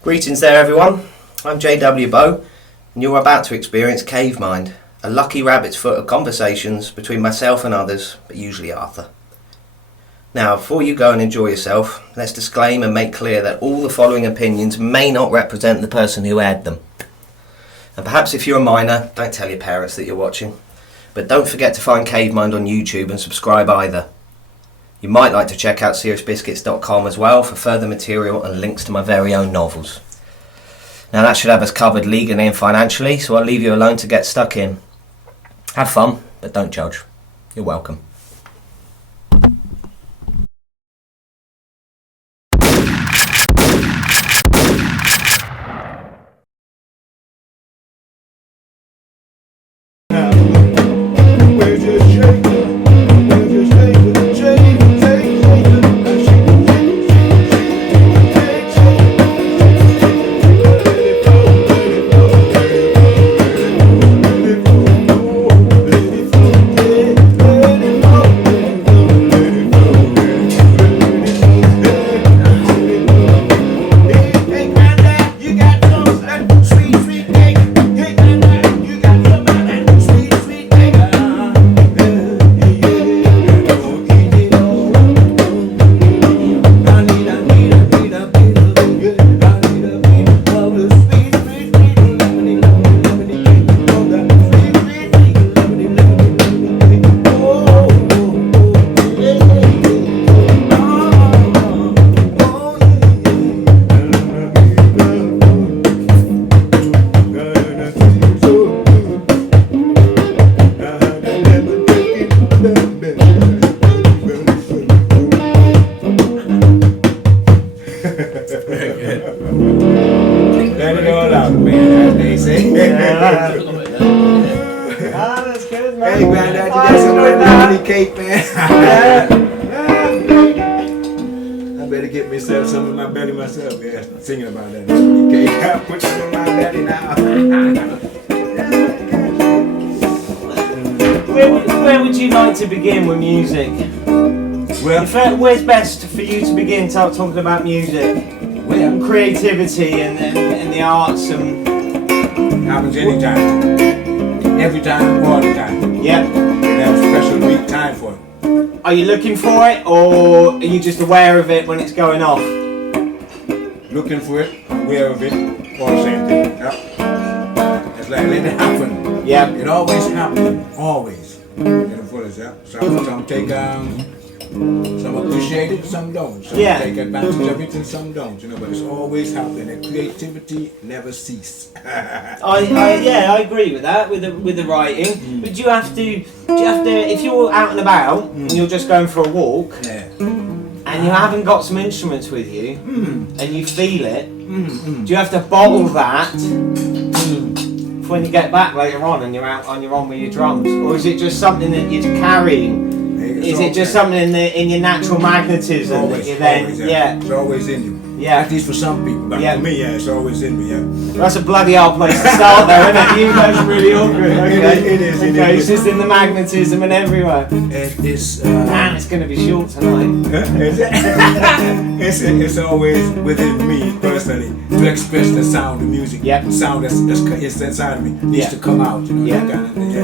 Greetings there everyone, I'm JW Bowe and you're about to experience Cave Mind, a lucky rabbit's foot of conversations between myself and others, but usually Arthur. Now before you go and enjoy yourself, let's disclaim and make clear that all the following opinions may not represent the person who aired them. And perhaps if you're a minor, don't tell your parents that you're watching, but don't forget to find Cave Mind on YouTube and subscribe either. You might like to check out BIscuits.com as well for further material and links to my very own novels. Now that should have us covered legally and financially, so I'll leave you alone to get stuck in. Have fun, but don't judge. You're welcome. Singing about that. Okay, put some on my belly now. Where would you like to begin with music? Well, where's best for you to begin talking about music? Well, creativity and the arts and... Happens anytime. Every time, all the time. Yep. There's a special week time for it. Are you looking for it, or are you just aware of it when it's going off? Looking for it, aware of it, all the same thing. Yep. It's like let it happen. Yeah. It always happens. Always. In the fullest, yeah. Some take some appreciate it, some don't. Some take advantage of it and some don't. You know, but it's always happening. And creativity never ceases. I agree with that, with the writing. But do you have to if you're out and about and you're just going for a walk, and you haven't got some instruments with you, and you feel it, do you have to bottle that for when you get back later on and you're out on your own with your drums? Or is it just something that you're carrying? Is it just something in your natural magnetism always, that you then... Always, yeah. It's always in you. Yeah. At least for some people. But for me, it's always in me, That's a bloody hard place to start though, isn't it? You guys are really awkward. Okay. It is. It's just in the magnetism and everywhere. It is... Man, it's going to be short tonight. It's always within me, personally, to express the sound of music. Yep. The sound that's inside of me needs to come out, you know, that kind of thing.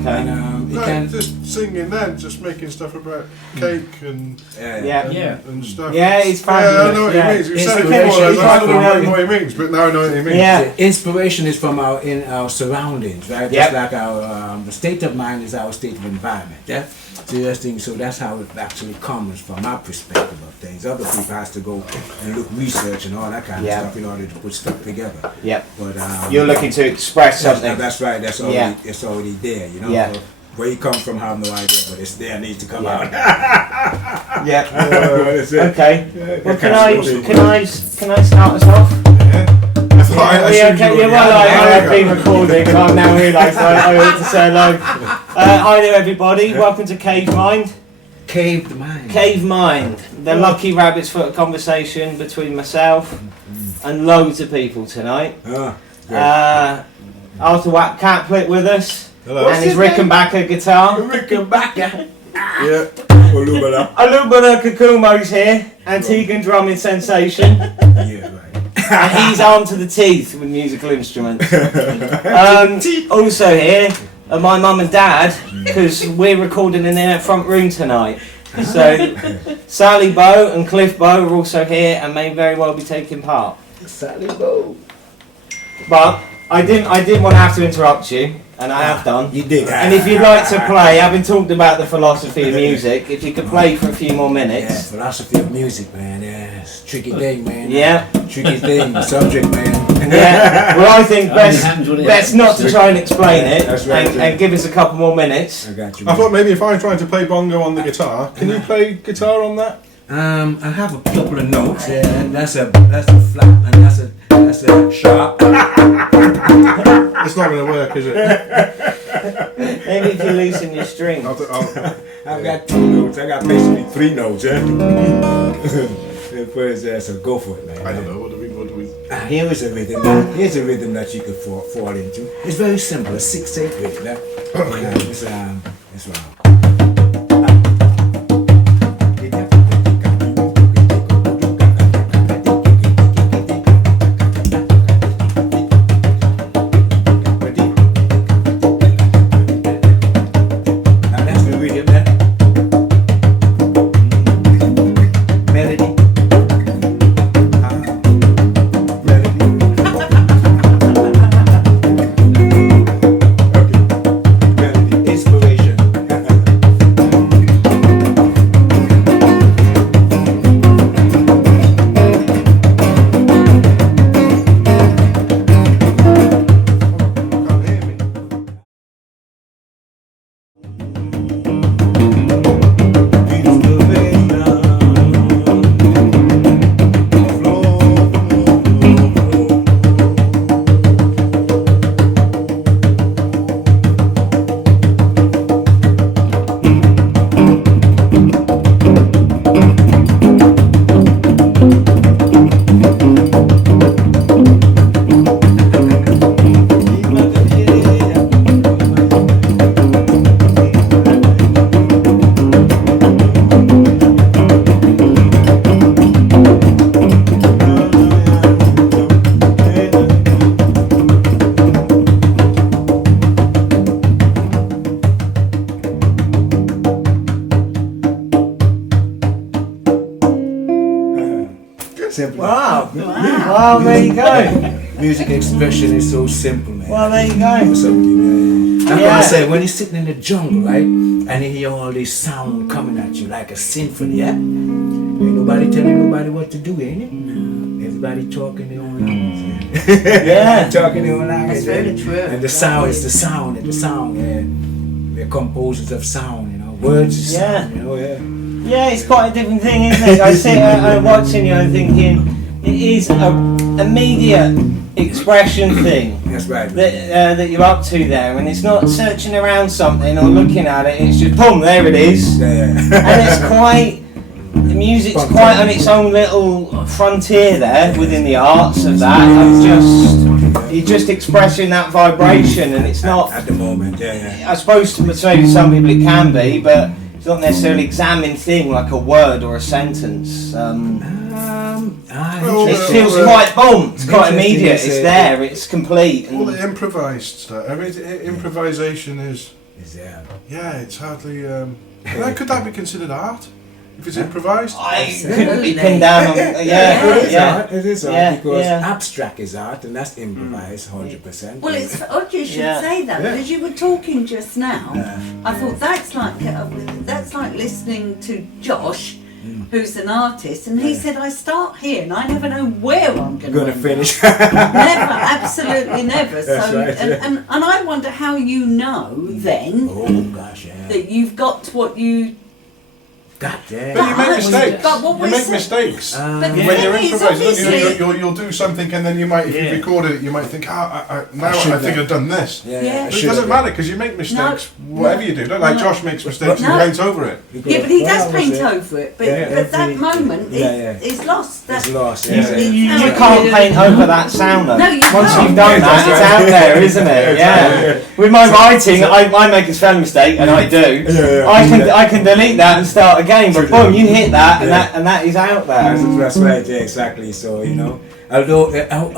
Okay. And, just singing and just making stuff about cake and and stuff. Yeah, it's fabulous. I know what he means. You said it before, I don't know what he means, but now I know what he means. Yeah. Inspiration is from our surroundings, right? Just like our the state of mind is our state of environment. Yeah. So that's how it actually comes from my perspective of things. Other people has to go and look research and all that kind of stuff in order to put stuff together. Yep. But you're looking to express something. That's right. That's already it's already there. You know. Yeah. So where you come from, I have no idea, but it's there. It needs to come out. Okay. Well, can I start us off? I've been recording and I've now realised I ought to say hello. Hi there everybody, welcome to Cave Mind. Cave Mind. Cave Mind, the lucky rabbit's foot conversation between myself and loads of people tonight. Arthur Wapkaplitt with us. Hello. And his Rickenbacker guitar. Rickenbacker. Yeah. Olugbala. Olugbala Kokumo's here, Antiguan drumming sensation. Yeah, right. and he's armed to the teeth with musical instruments. Also here are my mum and dad, because we're recording in their front room tonight. So Sally Bowe and Cliff Bowe are also here and may very well be taking part. Sally Bowe. But I didn't want to have to interrupt you, and I have done. You did. And if you'd like to play, having talked about the philosophy of music, if you could play for a few more minutes. Yeah, philosophy of music, man. Yeah, it's a tricky thing, man. Yeah. Tricky thing, subject, man. Yeah. Well, I think best not to try and explain it, That's right, and give us a couple more minutes. I got you. I thought maybe if I'm trying to play bongo on the guitar, can you play guitar on that? I have a couple of notes. Yeah, and that's a flat, and that's a sharp. It's not going to work, is it? Maybe if you loosen your strings. I've got 2 notes. I got basically 3 notes. Yeah. First, so go for it, man. I don't know. What do we? Here is a rhythm. Here's a rhythm that you could fall into. It's very simple. A 6/8 rhythm. It's round. Simple. Wow. Wow, there you go. Music expression is so simple, man. Well, there you go. Something, man. I'm Yeah. gonna say, when you're sitting in the jungle, right, and you hear all this sound coming at you like a symphony, yeah? Ain't nobody telling nobody what to do, ain't it? No. Everybody talking their own language. Yeah. Talking their own language. That's really true. And the sound is the sound, and the sound, yeah. We're composers of sound, you know. Words is sound, you know, yeah. Yeah, it's quite a different thing, isn't it? I sit watching you and thinking it is a immediate expression thing That's right. that you're up to there, and it's not searching around something or looking at it. It's just boom, there it is, Yeah. and it's quite. The music's quite on its own little frontier there within the arts of that. You're just expressing that vibration, and it's not. At the moment, yeah. I suppose to say to some people it can be, but it's not necessarily examined thing like a word or a sentence. It feels quite boom. It's quite immediate. It's there. It's complete. All the improvised stuff. I mean, improvisation is. Yeah, it's hardly. Could that be considered art? If it's improvised? I couldn't be pinned down on. It is art because yeah. abstract is art, and that's improvised 100%. Well, it's odd you should say that because you were talking just now. I thought that's like listening to Josh, who's an artist, and he said I start here and I never know where I'm going to finish. Never, absolutely never. That's so, right, and I wonder how you know then that you've got to what you. But you make mistakes. You make mistakes. When you're improvising, you'll do something, and then you might, if you recorded it, you might think, now I think I've done this. But it doesn't matter because you make mistakes, whatever you do. Don't like Josh makes mistakes and paints over it. Yeah, but he does paint over it. But that moment is lost. It's lost. You can't paint over that sound though. No, you Once can't. you've done that, it's out there, isn't it? Yeah. With my writing, I make a spelling mistake, and I do. I can delete that and start again. game, but boom, you hit that, and that is out there. That's right, yeah, exactly. So, you know, although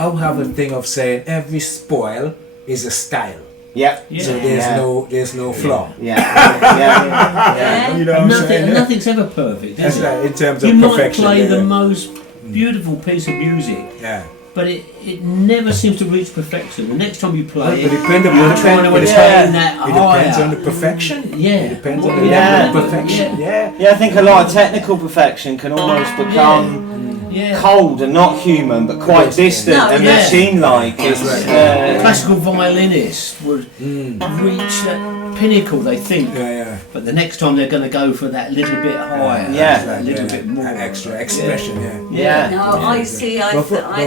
I'll have a thing of saying every spoil is a style. Yeah. So there's no flaw. Yeah. You know what I'm saying? Nothing's ever perfect. That's right, in terms of you perfection. You might play the most beautiful piece of music. Yeah. But it never seems to reach perfection. The next time you play it depends on the perfection. Yeah. It depends on the level of perfection. Yeah, I think a lot of technical perfection can almost become cold and not human, but quite distant and machine-like. Classical violinists would reach that pinnacle, they think. But the next time they're going to go for that little bit higher. A little bit more. That extra expression, No, I see. I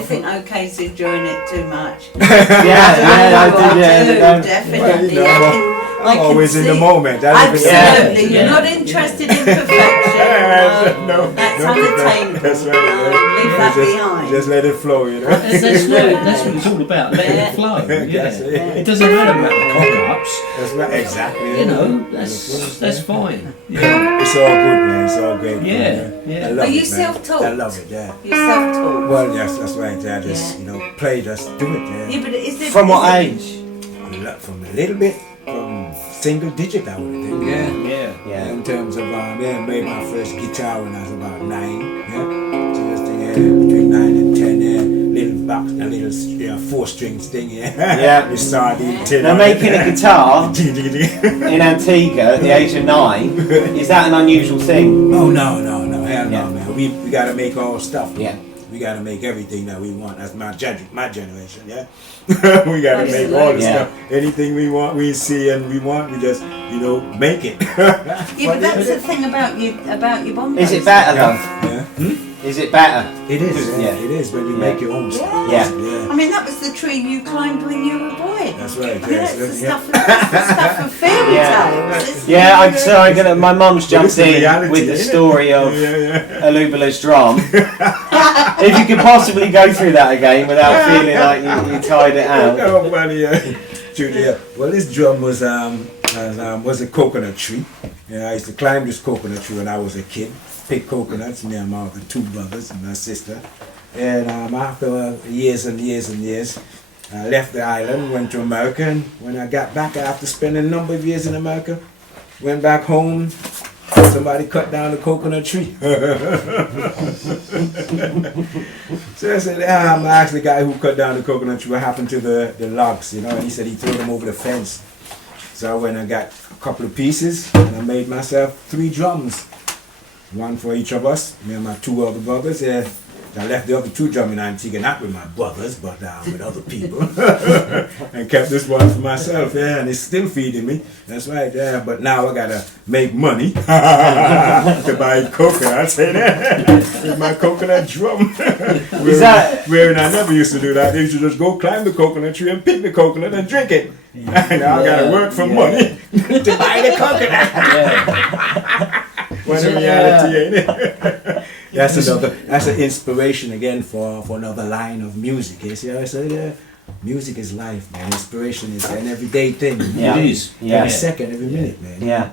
think OK's enjoying it too much. Definitely. I'm always in the moment. Absolutely. You're not interested in perfection. No. That's unattainable. That's right. Leave that behind. Just let it flow, you know. That's what it's all about. Letting it flow. It doesn't matter about the cock-ups. That's right. Exactly. You know, that's fine. It's all good, man. It's all great. Yeah. Are you self-taught? I love it. Yeah. You're self-taught. Well, yes, that's right. I just play, just do it. Yeah, but is it from what age? From a little bit. From single digit, I would think. Yeah. In terms of made my first guitar when I was about 9. So this thing between 9 and 10. Little box, a little 4-string thing. You started. Now making a guitar in Antigua at the age of 9, is that an unusual thing? Oh no, hell no, man. We gotta make all stuff. Yeah. We gotta make everything that we want. That's my generation, we gotta make all the stuff. Anything we want, we see and we want, we just, make it. But that's the thing about your bongos. Is it better though? Is it better? It is, it is when you make your own stuff. Yeah. I mean, that was the tree you climbed when you were a boy. That's right. That's the stuff of fairy tales. My mum's jumped in with the story of Olugbala's drum. If you could possibly go through that again without feeling like you tied it out. Oh, buddy, Julia. Well, this drum was a coconut tree. I used to climb this coconut tree when I was a kid. Pick coconuts, me and my 2 brothers and my sister. And after years and years and years, I left the island, went to America, and when I got back after spending a number of years in America, went back home, somebody cut down the coconut tree. So I said, I asked the guy who cut down the coconut tree what happened to the logs, and he said he threw them over the fence. So I went and got a couple of pieces, and I made myself 3 drums. One for each of us, me and my 2 other brothers. I left the other 2 drums in Antigua, not with my brothers, but with other people. And kept this one for myself, and it's still feeding me. That's right, but now I gotta make money to buy coconuts, with my coconut drum. Where I never used to do that. They used to just go climb the coconut tree and pick the coconut and drink it. Now I gotta work for money to buy the coconut. When in reality, ain't it? That's an inspiration again for another line of music. You see how I said music is life, man. Inspiration is an everyday thing. It is. Every second, every minute, man.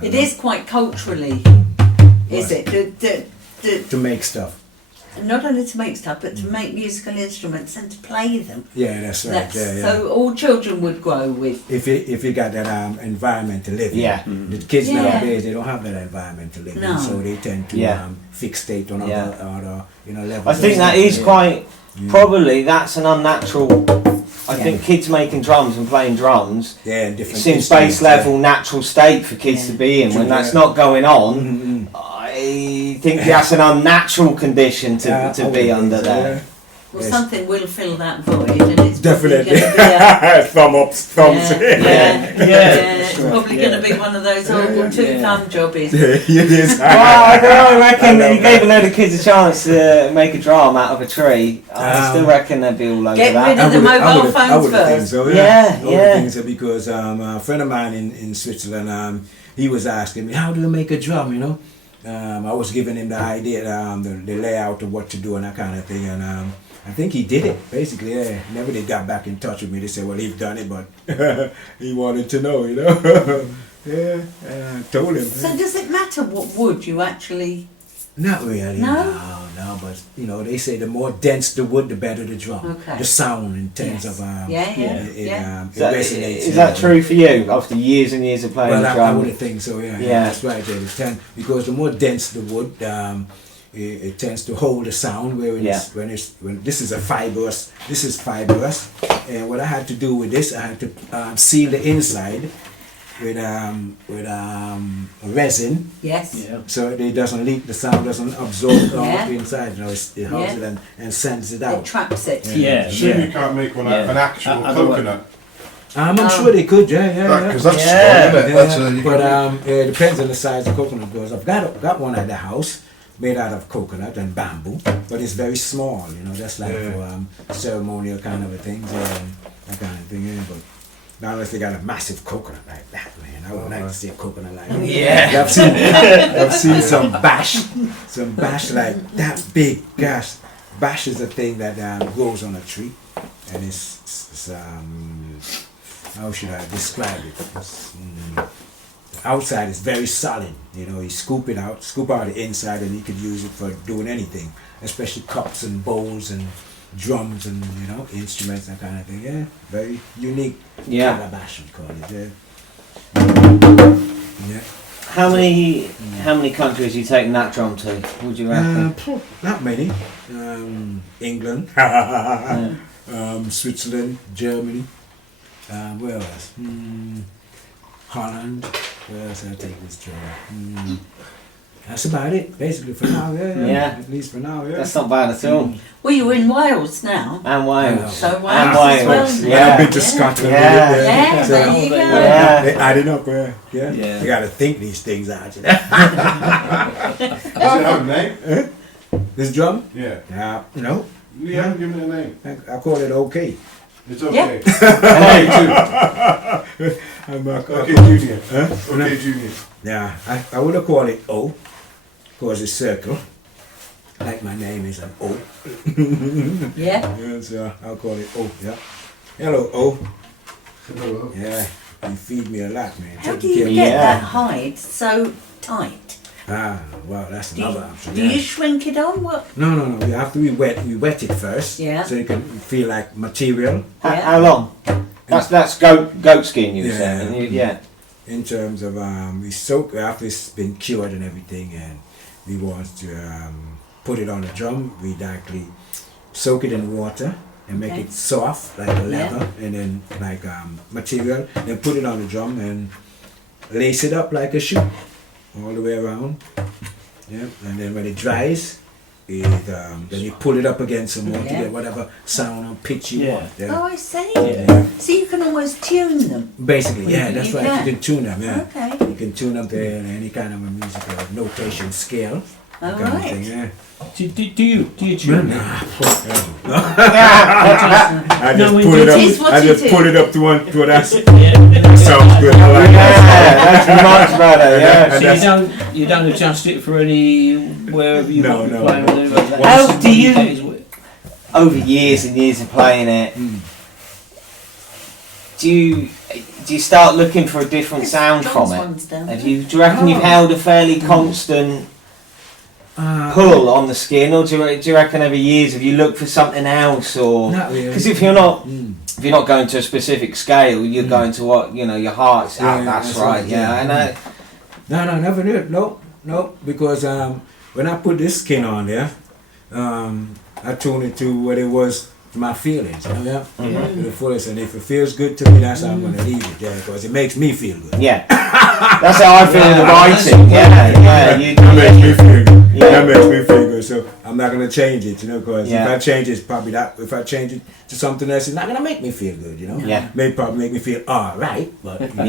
It is quite culturally, is it? To make stuff. Not only to make stuff, but to make musical instruments and to play them. Yeah, that's right. So all children would grow with. If you got that environment to live in. The kids nowadays, they don't have that environment to live in, so they tend to fixate on other levels. I think that is quite probably that's an unnatural. I think kids making drums and playing drums. Since base level natural state for kids to be in. When that's not going on. I think that's an unnatural condition to be under there. Well, something will fill that void, and it's definitely going to be thumbs. It's probably going to be one of those horrible 2-thumb jobbies. It is. I reckon if you gave a load of kids a chance to make a drum out of a tree, I still reckon they'd be all over that. Get rid of the mobile phones first. So, because a friend of mine in Switzerland, he was asking me, how do you make a drum, I was giving him the idea, the layout of what to do and that kind of thing, and I think he did it, basically. Never did got back in touch with me. They said, well, he's done it, but he wanted to know, I told him. So does it matter what wood you actually... Not really. No? No, but they say the more dense the wood, the better the drum. Okay. The sound in terms of it resonates. Is that true for you after years and years of playing the drum? I would think so. Yeah. That's right. Because the more dense the wood, it tends to hold the sound. When this is fibrous, and what I had to do with this, I had to seal the inside with resin. Yes. Yeah. So it doesn't leak, the sound doesn't absorb inside. It holds it and sends it out. It traps it. Sure, you can't make one out of an actual coconut. I'm sure they could, Because that's strong, isn't it? But it depends on the size of coconut. Because I've got one at the house made out of coconut and bamboo, but it's very small. That's like for ceremonial kind of a thing, that kind of thing. But now unless they got a massive coconut like that, man, I would like to see a coconut like that. Yeah. I've seen some bash like that big. Gosh, bash is a thing that grows on a tree, and it's how should I describe it? The outside is very solid. You scoop out the inside, and you could use it for doing anything, especially cups and bowls and drums and instruments, that kind of thing. Yeah, very unique. Calabash, we call it. Yeah. How many countries are you taking that drum to? Would you reckon? Not many. England, Switzerland, Germany. Where else? Holland. Where else I take this drum? That's about it, basically, for now. Yeah. At least for now. Yeah. That's not bad at all. Well, you're in Wales now. And Wales. So Wales. And Wales. Yeah. I've been to Scotland. Yeah. So, There you go. They adding up. Yeah. You got to think these things out. Does it have a name? This drum? Yeah. No. You haven't given it a name. I call it OK. It's okay. Yeah. Okay, Junior. Okay, Junior. Yeah, I would have called it O, because it's circle. Like my name is an O. Yeah. So I'll call it O. Yeah. Hello, O. Hello. Yeah. You feed me a lot, man. How do you get that hide so tight? Well, that's another option. Do you shrink it on? What? No. After we wet it first. Yeah. So you can feel like material. How long? That's goat skin you said. Yeah. In terms of we soak after it's been cured and everything, and we want to put it on the drum. We directly soak it in water and make it soft like a leather, and then like material. Then put it on the drum and lace it up like a shoe all the way around. Yeah, and then when it dries, then you pull it up against some more to get whatever sound or pitch you want. Yeah. Oh, I see. Yeah. So you can almost tune them. Basically, that's right. You can tune them. Yeah. Okay. You can tune them to any kind of a musical notation scale. All kind of right. thing, yeah. Do you tune? I just put it up to one to that. Sounds good. I like that. That's much better. So you don't adjust it for any wherever you want to play with it. How do you, over years and years of playing it, do you start looking for a different sound from it? Do you reckon you've held a fairly constant pull on the skin, or do you reckon over years have you looked for something else, or because if you're not going to a specific scale, you're going to what your heart's out. That's right. Yeah. No, never did. No, because when I put this skin on there, I tuned it to what it was. My feelings, to the fullest, and if it feels good to me, that's how I'm going to leave it there, because it makes me feel good. Yeah, that's how I feel in the writing. That makes me feel good. That makes me feel good. So I'm not going to change it, because if I change it, it's probably that. If I change it to something else, it's not going to make me feel good, May probably make me feel alright, but that's not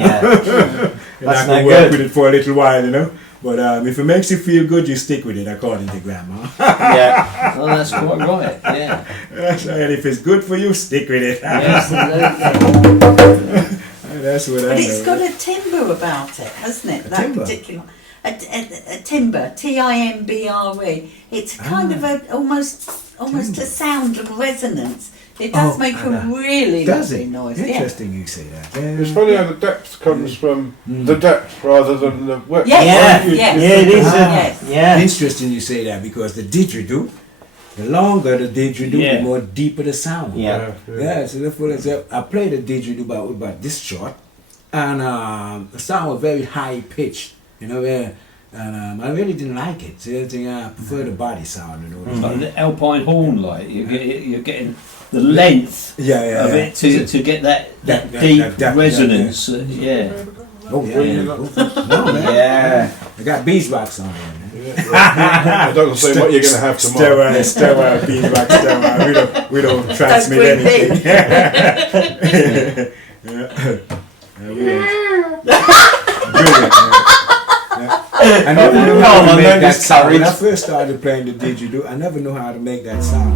going to work with it for a little while, But if it makes you feel good, you stick with it, according to Grandma. Well, that's quite right. Yeah. And if it's good for you, stick with it. Absolutely. That's what I know. But it's got a timbre about it, hasn't it? That particular a timbre, timbre. It's kind of almost a sound of resonance. It does make a really lovely noise. Interesting you say that. It's funny how the depth comes from the depth rather than the width. Yes. It is. Interesting you say that because the didgeridoo, the longer the didgeridoo, the more deeper the sound. So therefore, I played the didgeridoo about this short, and the sound was very high pitched. And I really didn't like it. So I prefer the body sound. Like the alpine horn, like you're getting the length of it to get that deep resonance. Oh yeah. I got beeswax on there. I don't say what you're going to have tomorrow. Sterile beeswax. We don't transmit anything. Brilliant. I never knew how to make that sound. When I first started playing the didgeridoo, I never knew how to make that sound.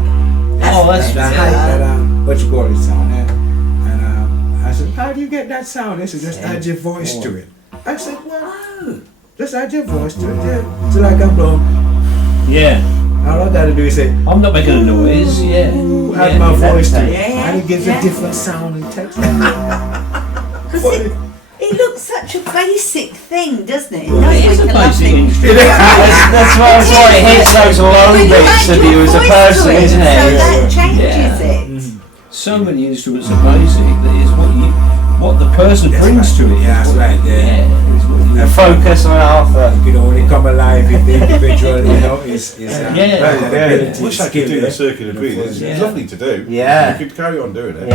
What you call it sound. And I said, how do you get that sound? They said, just add your voice to it. I said, wow. Just add your voice to it. So like I'm blowing. All I gotta do is say, I'm not making a noise. Add my voice to it. And it gives a different sound and texture. It looks such a basic thing, doesn't it? It is a basic instrument. That's why it hits those low bits of you as a person, isn't it? So that changes it. So many instruments are basic. That is what the person brings to it. That's right. The focus on Arthur. You can only come alive if the individual, is. I wish I could do the circular breathing. It's lovely to do. Yeah. You could carry on doing it.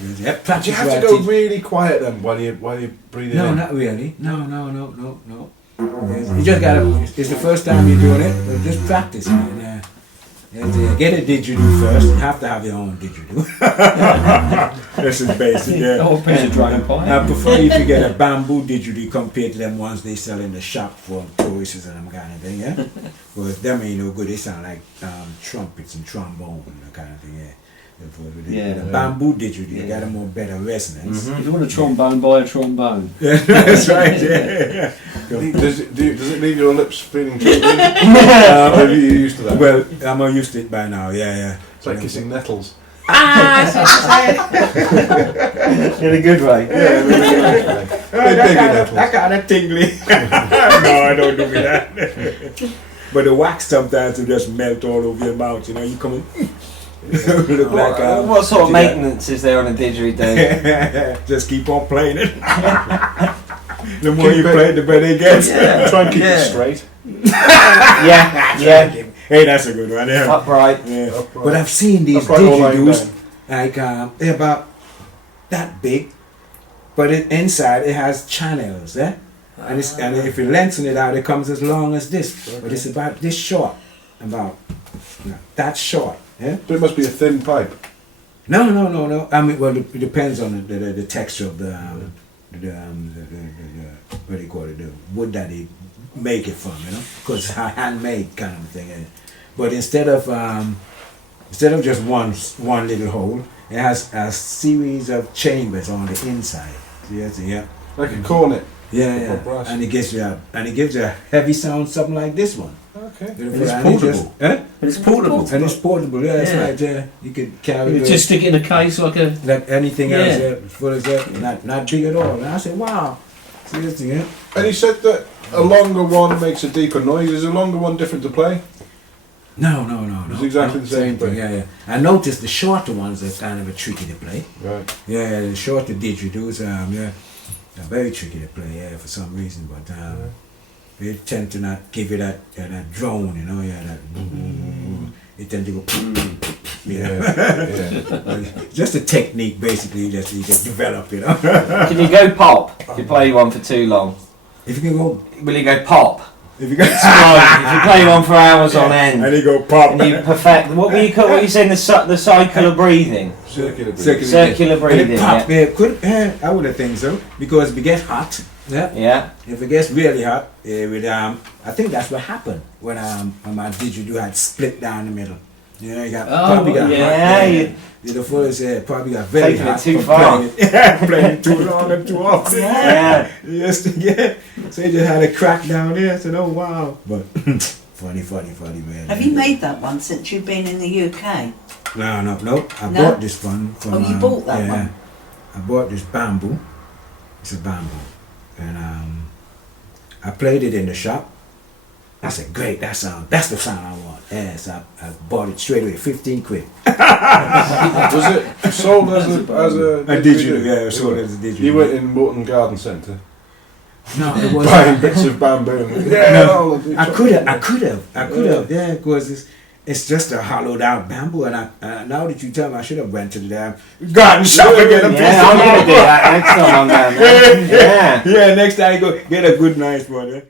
Yep, Do you have to go really quiet then while you breathe in? No, not really. No. You just gotta. It's the first time you're doing it, but just practice. Get a didgeridoo first. You have to have your own didgeridoo. This is basic. Piece of dragon pie. I prefer if you get a bamboo didgeridoo compared to them ones they sell in the shop for tourists and them kind of thing. Because them ain't no good. They sound like trumpets and trombone and that kind of thing. The bamboo didgeridoo, you got a more better resonance. If you want a trombone, buy a trombone. That's right. Does it leave your lips feeling tingly? Are you used to that? Well, I'm used to it by now. It's like kissing nettles. In a good way. That kind of tingly. No, I don't do that. But the wax sometimes will just melt all over your mouth. You come in. Look like, what sort of maintenance is there on a didgeridoo? Just keep on playing it. The more you play it, the better it gets. Try and keep it straight. Hey, that's a good one. Upright. But I've seen these didgeridoos, like they're about that big, but inside it has channels. And if you lengthen it out, it comes as long as this. But it's about this short, about that short. But it must be a thin pipe. No. I mean, well, it depends on the texture of the what do you call it? The wood that they make it from, because it's a handmade kind of thing. But instead of just one little hole, it has a series of chambers on the inside. Like a cornet. And it gives you a heavy sound, something like this one. Okay. And it's portable. It's portable. And it's portable. It's like you could carry it. Just stick it in a case like anything else. Full as that, not big at all. And I said, wow. Seriously, And he said that a longer one makes a deeper noise. Is a longer one different to play? No. It's exactly the same thing. I noticed the shorter ones are kind of tricky to play. Right. The shorter didgeridoos, they're very tricky to play. For some reason, but they tend to not give you that drone. It tend to go. Just a technique, basically. You just develop. Can you go pop if you play one for too long? If you can go. Will you go pop? If you go. If you play one for hours on end. And you go pop. And you perfect. What were you saying? The cycle of breathing. Circular breathing. I would have think so, because if it gets hot. If it gets really hot, I think that's what happened when my didgeridoo had split down the middle. You got probably got hot. The first probably got very taking hot. It too far. Playing too long and too often. So you just had a crack down there. I said, oh wow. But Funny, man. Have you made that one since you've been in the UK? No. I bought this one from... you bought that one? I bought this bamboo. It's a bamboo. And I played it in the shop. I said, great, that sound. That's the sound I want. Yeah, so I bought it straight away, 15 quid. Was it sold as a digital? Yeah, it was sold as a digital. You went in Morton Garden Centre? No, it wasn't. Buying bits of bamboo. I could have, yeah, because it's just a hollowed out bamboo, and now that you tell me, I should have went to the damn garden shop and get a piece. I'm gonna do that next time I'm down there. Yeah, next time I go get a good nice one. Yeah.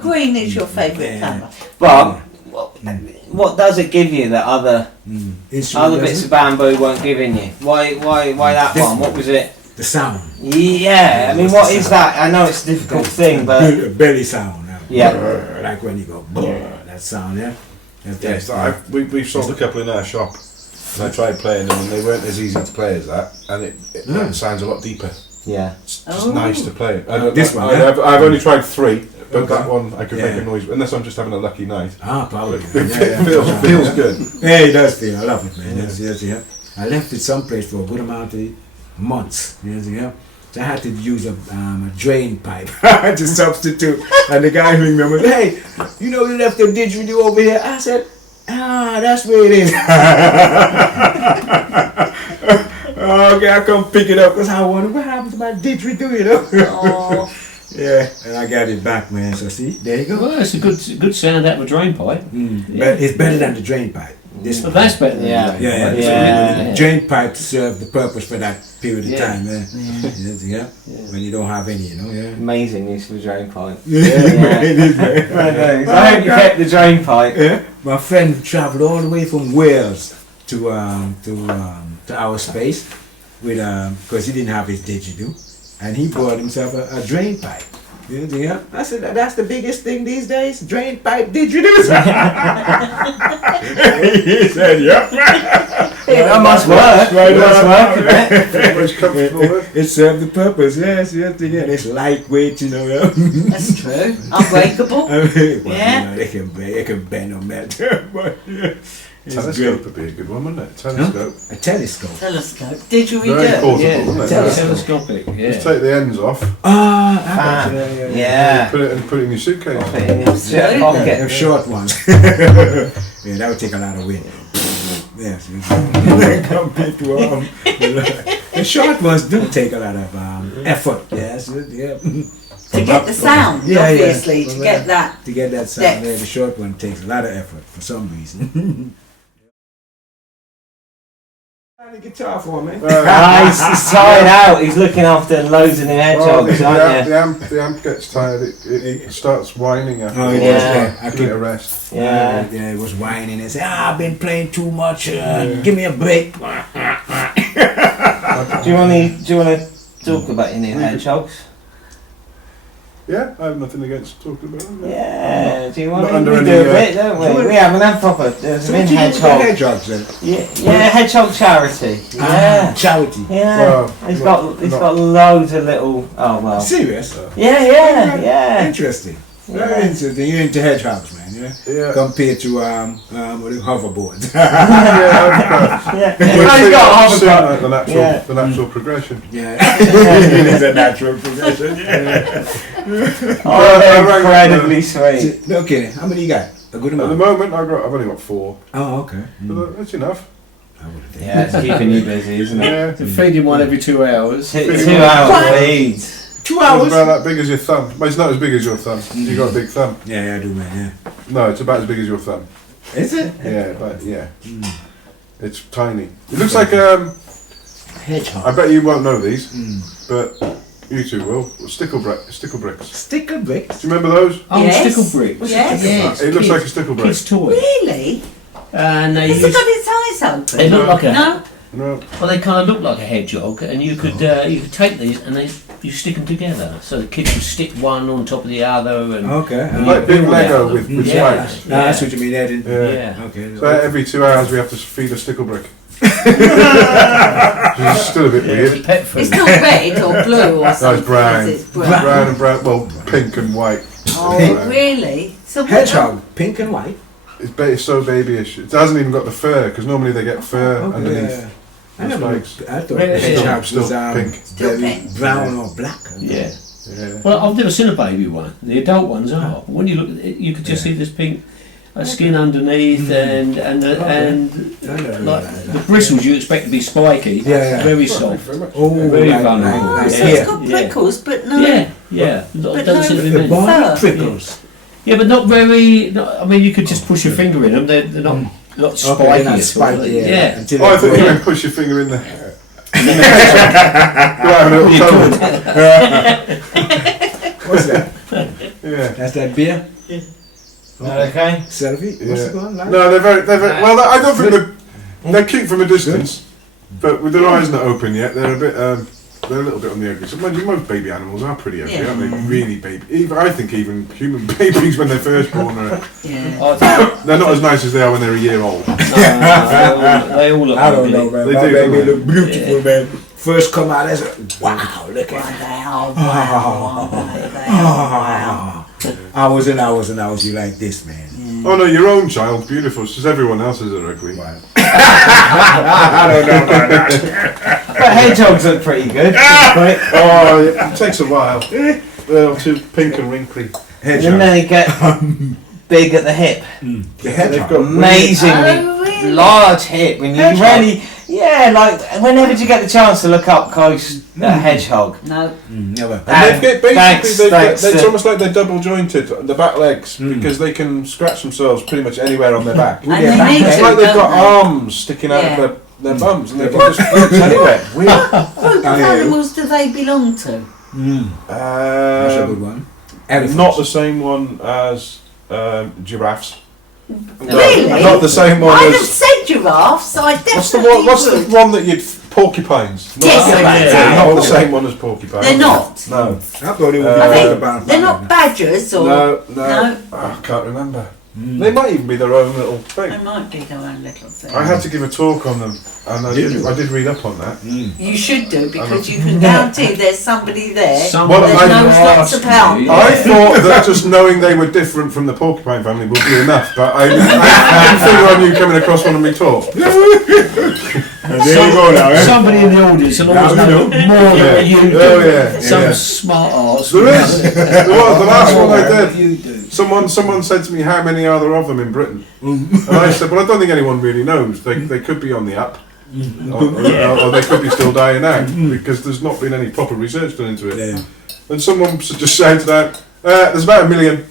Green is your favourite colour. But what does it give you that other bits of bamboo weren't giving you? Why that one? What was it? The sound. Yeah, I mean, what is that? I know it's a difficult thing, but belly sound. Yeah, like when you go that sound. Yeah. Yes, we've sold a couple in our shop, and I tried playing them, and they weren't as easy to play as that, and it sounds a lot deeper. Yeah, it's just nice to play. This one. I've only tried 3. But that one I could make a noise, unless I'm just having a lucky night. Probably. It feels good. Yeah, it does feel. I love it, man. Yes. I left it someplace for a good amount of months. Yeah. So I had to use a drain pipe to substitute. And the guy remembered, hey, you left the didgeridoo over here. I said, that's where it is. Okay, I come pick it up because I wonder what happened to my didgeridoo, Oh. Yeah, and I got it back, man. So see, there you go. Well, it's a good sound out of a drain pipe. But it's better than the drain pipe. But that's better. Yeah. The drain pipe served the purpose for that period of time, yeah. When you don't have any, Amazing use of the drain pipe. Yeah. I hope you kept the drain pipe. Yeah. My friend travelled all the way from Wales to our space with because he didn't have his didgeridoo. And he bought himself a drain pipe. Yeah. I said, that's the biggest thing these days, drain pipe didgeridoos. He said, yep. That must work. It must work. It served the purpose, yes. It's lightweight, That's true. Unbreakable. They can bend or melt. But, telescope would be a good one, wouldn't it? Telescope. A telescope. Didgeridoo. Very portable, isn't it? Telescopic, yeah. Just take the ends off. Yeah. Put it in your suitcase. Pocket. Short ones. Yeah, that would take a lot of wind. Yes. Compared to the short ones do take a lot of effort. Yes. Yeah. To get the sound, obviously, to get that. To get that sound, the short one takes a lot of effort for some reason. The guitar for me. He's tired out. He's looking after loads of new hedgehogs, aren't you? The amp gets tired. It starts whining after. I give it a rest. Yeah, it was whining and said, I've been playing too much. Give me a break. Do you want to talk about your new hedgehogs? Yeah, I have nothing against talking about them. Yeah, do you want to do a bit, don't we? We haven't had proper. There's been hedgehogs then? Yeah, hedgehog charity. Yeah, charity. Yeah, well, he's got loads of little. Oh well. Serious? Yeah. Interesting. Very interesting. You're into hedgehogs, man. Yeah. Compared to hoverboards. He's got hoverboard. The natural progression. Yeah. It is a natural progression. Yeah. They're incredibly sweet. Okay, how many you got? A good amount. At the moment, I've only got 4. Oh, okay. But that's enough. Yeah, it's keeping you busy, isn't it? Yeah. To feed him one every 2 hours. 2 hours feeds. 2 hours? It's about that big as your thumb. Well, it's not as big as your thumb. You got a big thumb. Yeah, I do, man. Yeah. No, it's about as big as your thumb. Is it? Yeah, but it's tiny. It looks like hedgehog. I bet you won't know these, but you two will. Stickle bricks. Stickle bricks. Do you remember those? Oh, Yes. stickle bricks. Yes. It looks like a stickle brick. Kid's toy. Really? And they Has it got its eyes open? They look like a. No. No. Well, they kind of look like a hedgehog, and you could take these and you stick them together, so the kids would stick one on top of the other, and like big Lego with spikes. That's what you mean, Ed. Yeah. Okay. So every 2 hours we have to feed a stickle brick. It's still a bit weird. It's not red or blue or something. No, it's brown. It's brown. Brown and brown. Well, pink and white. Oh, really? So hedgehog, pink and white. It's so babyish. It hasn't even got the fur, because normally they get fur underneath. I thought hedgehog hedgehog still was pink. Still pink. Brown or black. Yeah. Well, I've never seen a baby one. The adult ones are. But when you look at it, you could just see this pink skin underneath and like the bristles you expect to be spiky. Very soft. Very vulnerable. It's got prickles, but no. Doesn't seem to be Fur. Prickles. Yeah, but not very. I mean, you could just push your finger in them. They're not spiky. Okay, not spiky. Yeah. I thought you meant push your finger in the hair. What's that? Yeah. That's that beer? Okay. Selfie? What's it called? Like? No, they're very well. I don't think they're cute from a distance, but with their eyes not open yet, they're a bit. They're a little bit on the ugly. So most baby animals are pretty ugly, aren't they? Really baby. I think even human babies when they're first born are. They're not as nice as they are when they're a year old. They all look. I don't know, man. They My do, baby look beautiful, man. First come out, I said, wow, look at that. Hours and hours and hours you like this, man. Oh no, your own child's beautiful. It's just everyone else's are ugly. Wow. I don't know about that. But hedgehogs look pretty good. Oh, it takes a while. They're too pink and wrinkly. And then they get big at the hip. The hedgehog. They've got Amazingly large hip. When you really, like whenever you get the chance to look up close at a hedgehog. No. Never. And Thanks, it's almost like they're double jointed, the back legs, because they can scratch themselves pretty much anywhere on their back. It's like they've got arms sticking out of their bums, and they can just scratch anywhere. What group of animals do they belong to? That's a good one. Elephants. Not the same one as giraffes. Really? Not the same one I'd as. have said giraffes, so I definitely What's the one that you'd. Porcupines. Yes, Not the same one as porcupines. They're not. No. I thought it would be they're not badgers or. No. Oh, I can't remember. They might even be their own little thing. They might be their own little thing. I had to give a talk on them, and I did read up on that. You should do, because you can guarantee there's somebody there. There's Well, lots of help. I thought that just knowing they were different from the porcupine family would be enough, but I didn't figure on you coming across one of me talk. There you go now, Somebody in the audience will always know more than you do. Oh yeah. Some smart arse. There is. There was. The last one I did. Someone said to me, "How many are there of them in Britain?" And I said, "Well, I don't think anyone really knows. They could be on the up, or they could be still dying out, because there's not been any proper research done into it." And someone just shouted out, "There's about 1 million."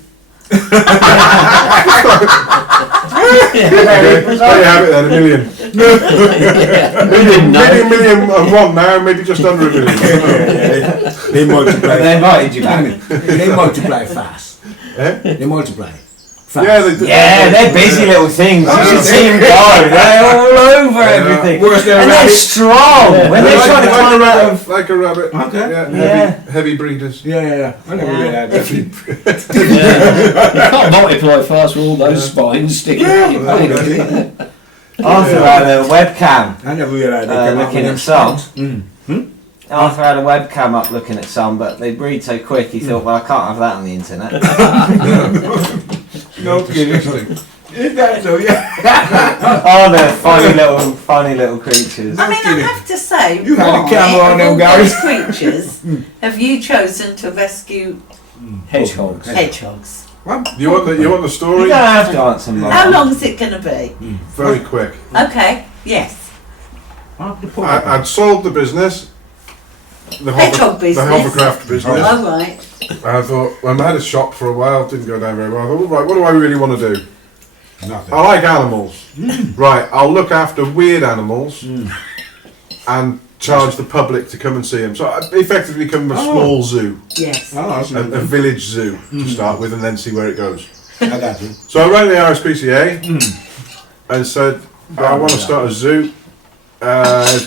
There you have it then, 1 million. Million and one now, maybe just under 1 million. They multiply. They invited you back. They multiply fast. They multiply fast. Yeah, they do. Yeah, they're busy little things. You should see them go. They're all over everything. Worse than a And they're rabbit. strong. When they're trying to climb out of... Like a rabbit. Okay. Yeah, heavy breeders. Yeah. I never realized that. You can't multiply fast with all those spines sticking out your back. Arthur had a webcam I never realized that. looking at some. Arthur had a webcam up looking at some, but they breed so quick he thought, well, I can't have that on the internet. No kidding. Is that so? Yeah. Oh, they're funny little creatures. I mean, I have to say, You had a why, camera on of them, all Gary. those creatures, have you chosen to rescue Hedgehogs. hedgehogs? You want the You story? don't have to answer mine. How long is it going to be? Very quick. Okay, yes. I'd sold the business. The Hedgehog business. The hovercraft business. All right. I thought, well, I had a shop for a while, didn't go down very well. I thought, right, what do I really want to do? Nothing. I like animals. Right, I'll look after weird animals and charge the public to come and see them. So I effectively become a small zoo, Yes. a village zoo to start with, and then see where it goes. I got you. So I rang the RSPCA and said, I want to start a zoo.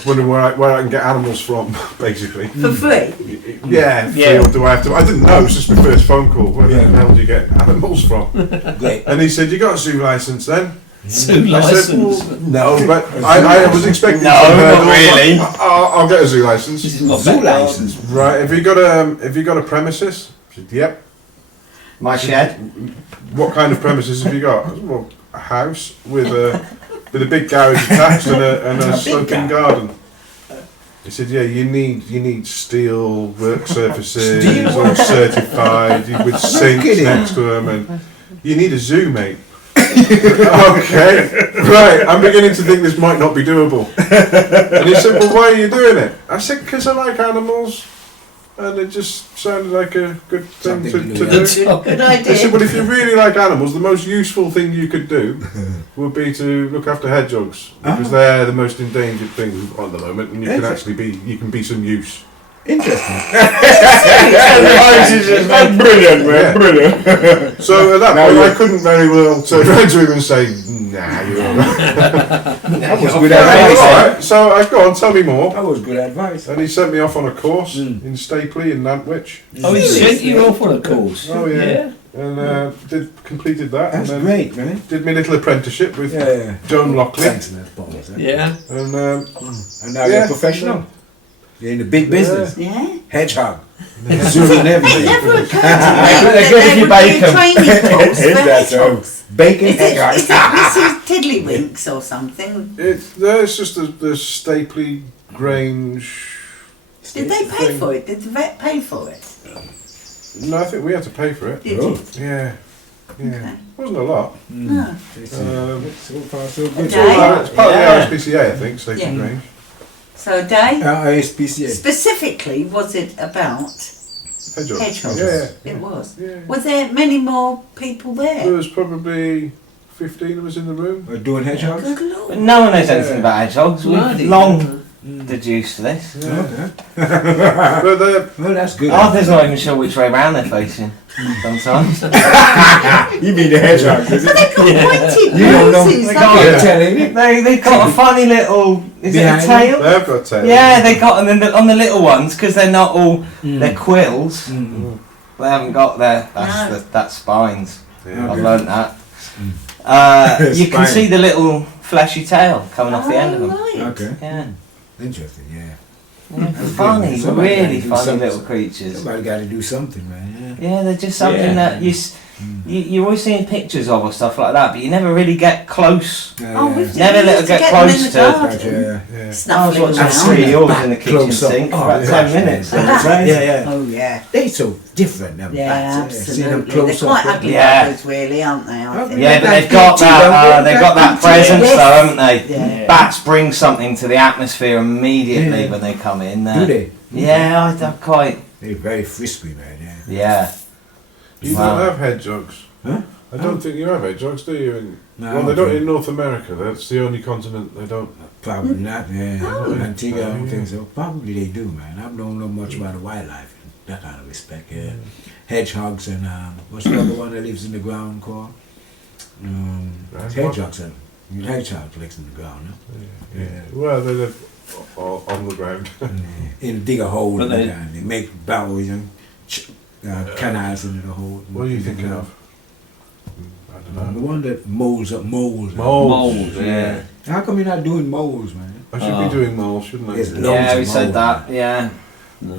Wondering where I can get animals from, basically. For free? Yeah, free, or do I have to? I didn't know, it was just my first phone call. Where the hell do you get animals from? Great. And he said, you got a zoo licence then? Zoo I said, license. no, but I was expecting No, some not hurdles. really. I'll get a zoo licence. My Zoo license. Right, have you got a premises? I said, yep. My shed. What kind of premises have you got? Well, a house with a big garage attached and a sloping garden. He said, yeah, you need steel work surfaces, all certified, with sinks next to them, and you need a zoo, mate. Okay, right, I'm beginning to think this might not be doable. And he said, well, why are you doing it? I said, because I like animals. And it just sounded like a good thing to do. Good idea. I said, well, if you really like animals, the most useful thing you could do would be to look after hedgehogs, because they're the most endangered thing at the moment, and you can actually be some use. Interesting. Brilliant, man, brilliant. So at that point, I couldn't very well turn around to him and say, nah, you're all right. That was good advice. Right. So I go on, tell me more. That was good advice. And he sent me off on a course in Stapley in Nantwich. Oh, he sent you off on a course? Oh, yeah. And completed that. That's and great, man. Did my little apprenticeship with Joan Lockley. Yeah. And now you're a professional. You're in the big business. Yeah. Hedgehog. Zoo and everything. It never occurred to me They're good if you that bake there 'em. would be a training course for hedgehogs. Bacon Is it hedgehog. Mrs. Tiddlywinks or something? There's just the Stapley Grange. Did they pay for it? Did the vet pay for it? No, I think we had to pay for it. Did you? Yeah. Okay. Wasn't a lot. No. So far, so good. A day? It's part of the RSPCA, I think, Stapley Grange. So a day? RSPCA. Specifically, was it about hedgehogs? Yeah. It was. Yeah. Was there many more people There there? was probably 15 of us in the room. We're doing hedgehogs? Good lord. No one knows anything about hedgehogs. Bloody We've long deduced this. Okay. But Well, that's good. Arthur's not even sure which way round they're facing sometimes. You mean the hedgehogs? But they've got pointed You don't know. noses. They haven't can't they? tell it. They've got a funny little. Is it a Behind tail? they've got tails. Yeah, they got and then on the little ones because they're not all they're quills. They haven't got their that's spines. Yeah. I've learnt that. You can see the little fleshy tail coming off the end of them. Right. Okay. Yeah, Interesting, yeah. funny, Somebody really gotta do funny something. little creatures. Somebody got to do something, man. Yeah, they're just something that you're always seeing pictures of or stuff like that, but you never really get close. Oh, we've Never let her get close to- Yeah. I was Snuffling watching around. three yours in the kitchen Close up. sink for Oh, about yeah. 10 minutes. Yeah. Oh yeah. They so different, them Yeah, bats, See them absolutely. They're close quite up. ugly Yeah. buggers, really, aren't they? I think. Yeah, but That's they've got good too, that. don't they? They've got that That's good too. presence, Yes. though, haven't they? Yeah. Bats bring something to the atmosphere immediately when they come in. Do they? Yeah, I'm quite. They're very frisky, man. Yeah. You Wow. don't have hedgehogs. Huh? I don't think you have hedgehogs, do you? No, Well, they don't in North America. That's the only continent they don't. Probably not, yeah. Oh. Antigua, I don't think so. Probably they do, man. I don't know much about the wildlife in that kind of respect, yeah. Hedgehogs and, what's the other one that lives in the ground called? Hedgehogs. Hedgehogs lives in the ground, no? Yeah. Well, they live on the ground. In dig a hole But in the they- ground. They make barrels and canals into the hole. What are you thinking of? I don't The know. one that moles up moles. Moles, yeah. How come you're not doing moles, man? I should be doing moles, shouldn't I? Yes. Yeah, we of said moles, that. Yeah.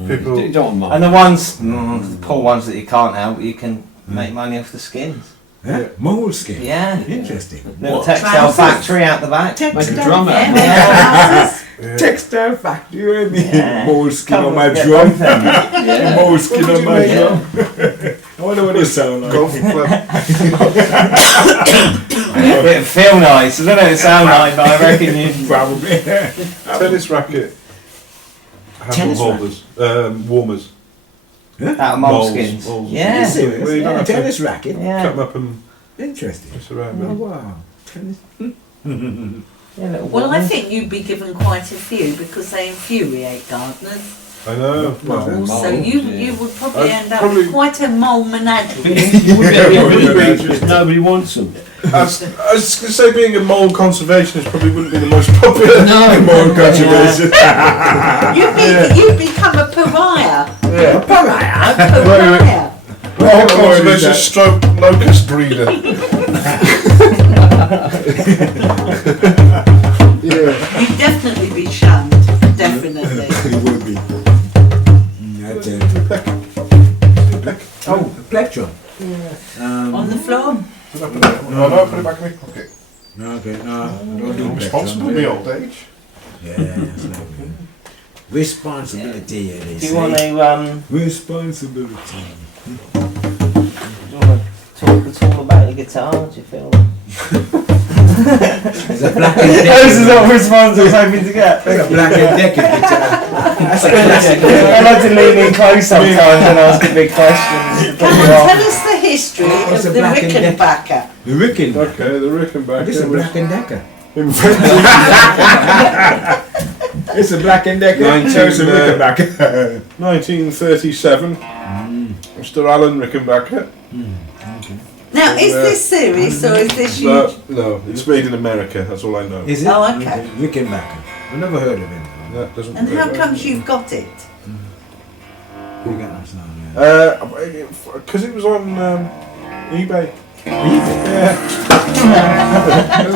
People- You don't mind. And the ones, the poor ones that you can't help, you can make money off the skins. Huh? Mole skin. Yeah. Interesting. Little What? textile Trousers? factory out the back. Make a drum out of it. Yeah. Yeah. Textile factory, you know what I mean? Yeah. Mole skin Come on my get drum. both them. Mole skin What on would my you make? drum. I wonder what this sound like. Golf club. It'd feel nice. I don't know if it sound like, but I reckon you. Probably. Tennis racket. Handle Tennis holders. Warmers. Out of Moles, moleskins. moles. Yeah. Serious? Well, you don't have to- Tennis racket. Cut Yeah. them up and Interesting. mess around Oh with them. wow. Tennis. Yeah, little Well, I warmers. think you'd be given quite a few because they infuriate gardeners. I know. Moles, so you would probably end up probably- with quite a mole menagerie. Nobody wants them. I was going to say being a mole conservationist probably wouldn't be the most popular. No, Mole conservation. You'd become a pariah. A pariah. A pariah. Mole conservation stroke locust breeder. You'd definitely be shunned. Definitely. It would be. I tell you. Oh, a plectrum. Did I put it? No, I put it back in my pocket. No, okay, no, don't do Responsible in the old age. Yeah, that's like responsibility. Do you want to responsibility? Do you want to talk at all about your guitar? Do you feel? It's a Black and Decker. This is what response I was hoping to get. It's a Black and Decker guitar. That's a classic. I like to lean in close sometimes and ask a big questions. Come on, tell us the history of the Rickenbacker. The Rickenbacker. Okay, the Rickenbacker. This is a Black and Decker. Invented. It's a Black and Decker. It's a Rickenbacker. 1937. Mr. Alan Rickenbacker. Now, is this serious or is this huge? No, it's made in America. That's all I know. Is it? Oh, okay. Rickenbacker. I've never heard of him. That doesn't. And how comes you've got it? You got that sound, Because it was on eBay. yeah.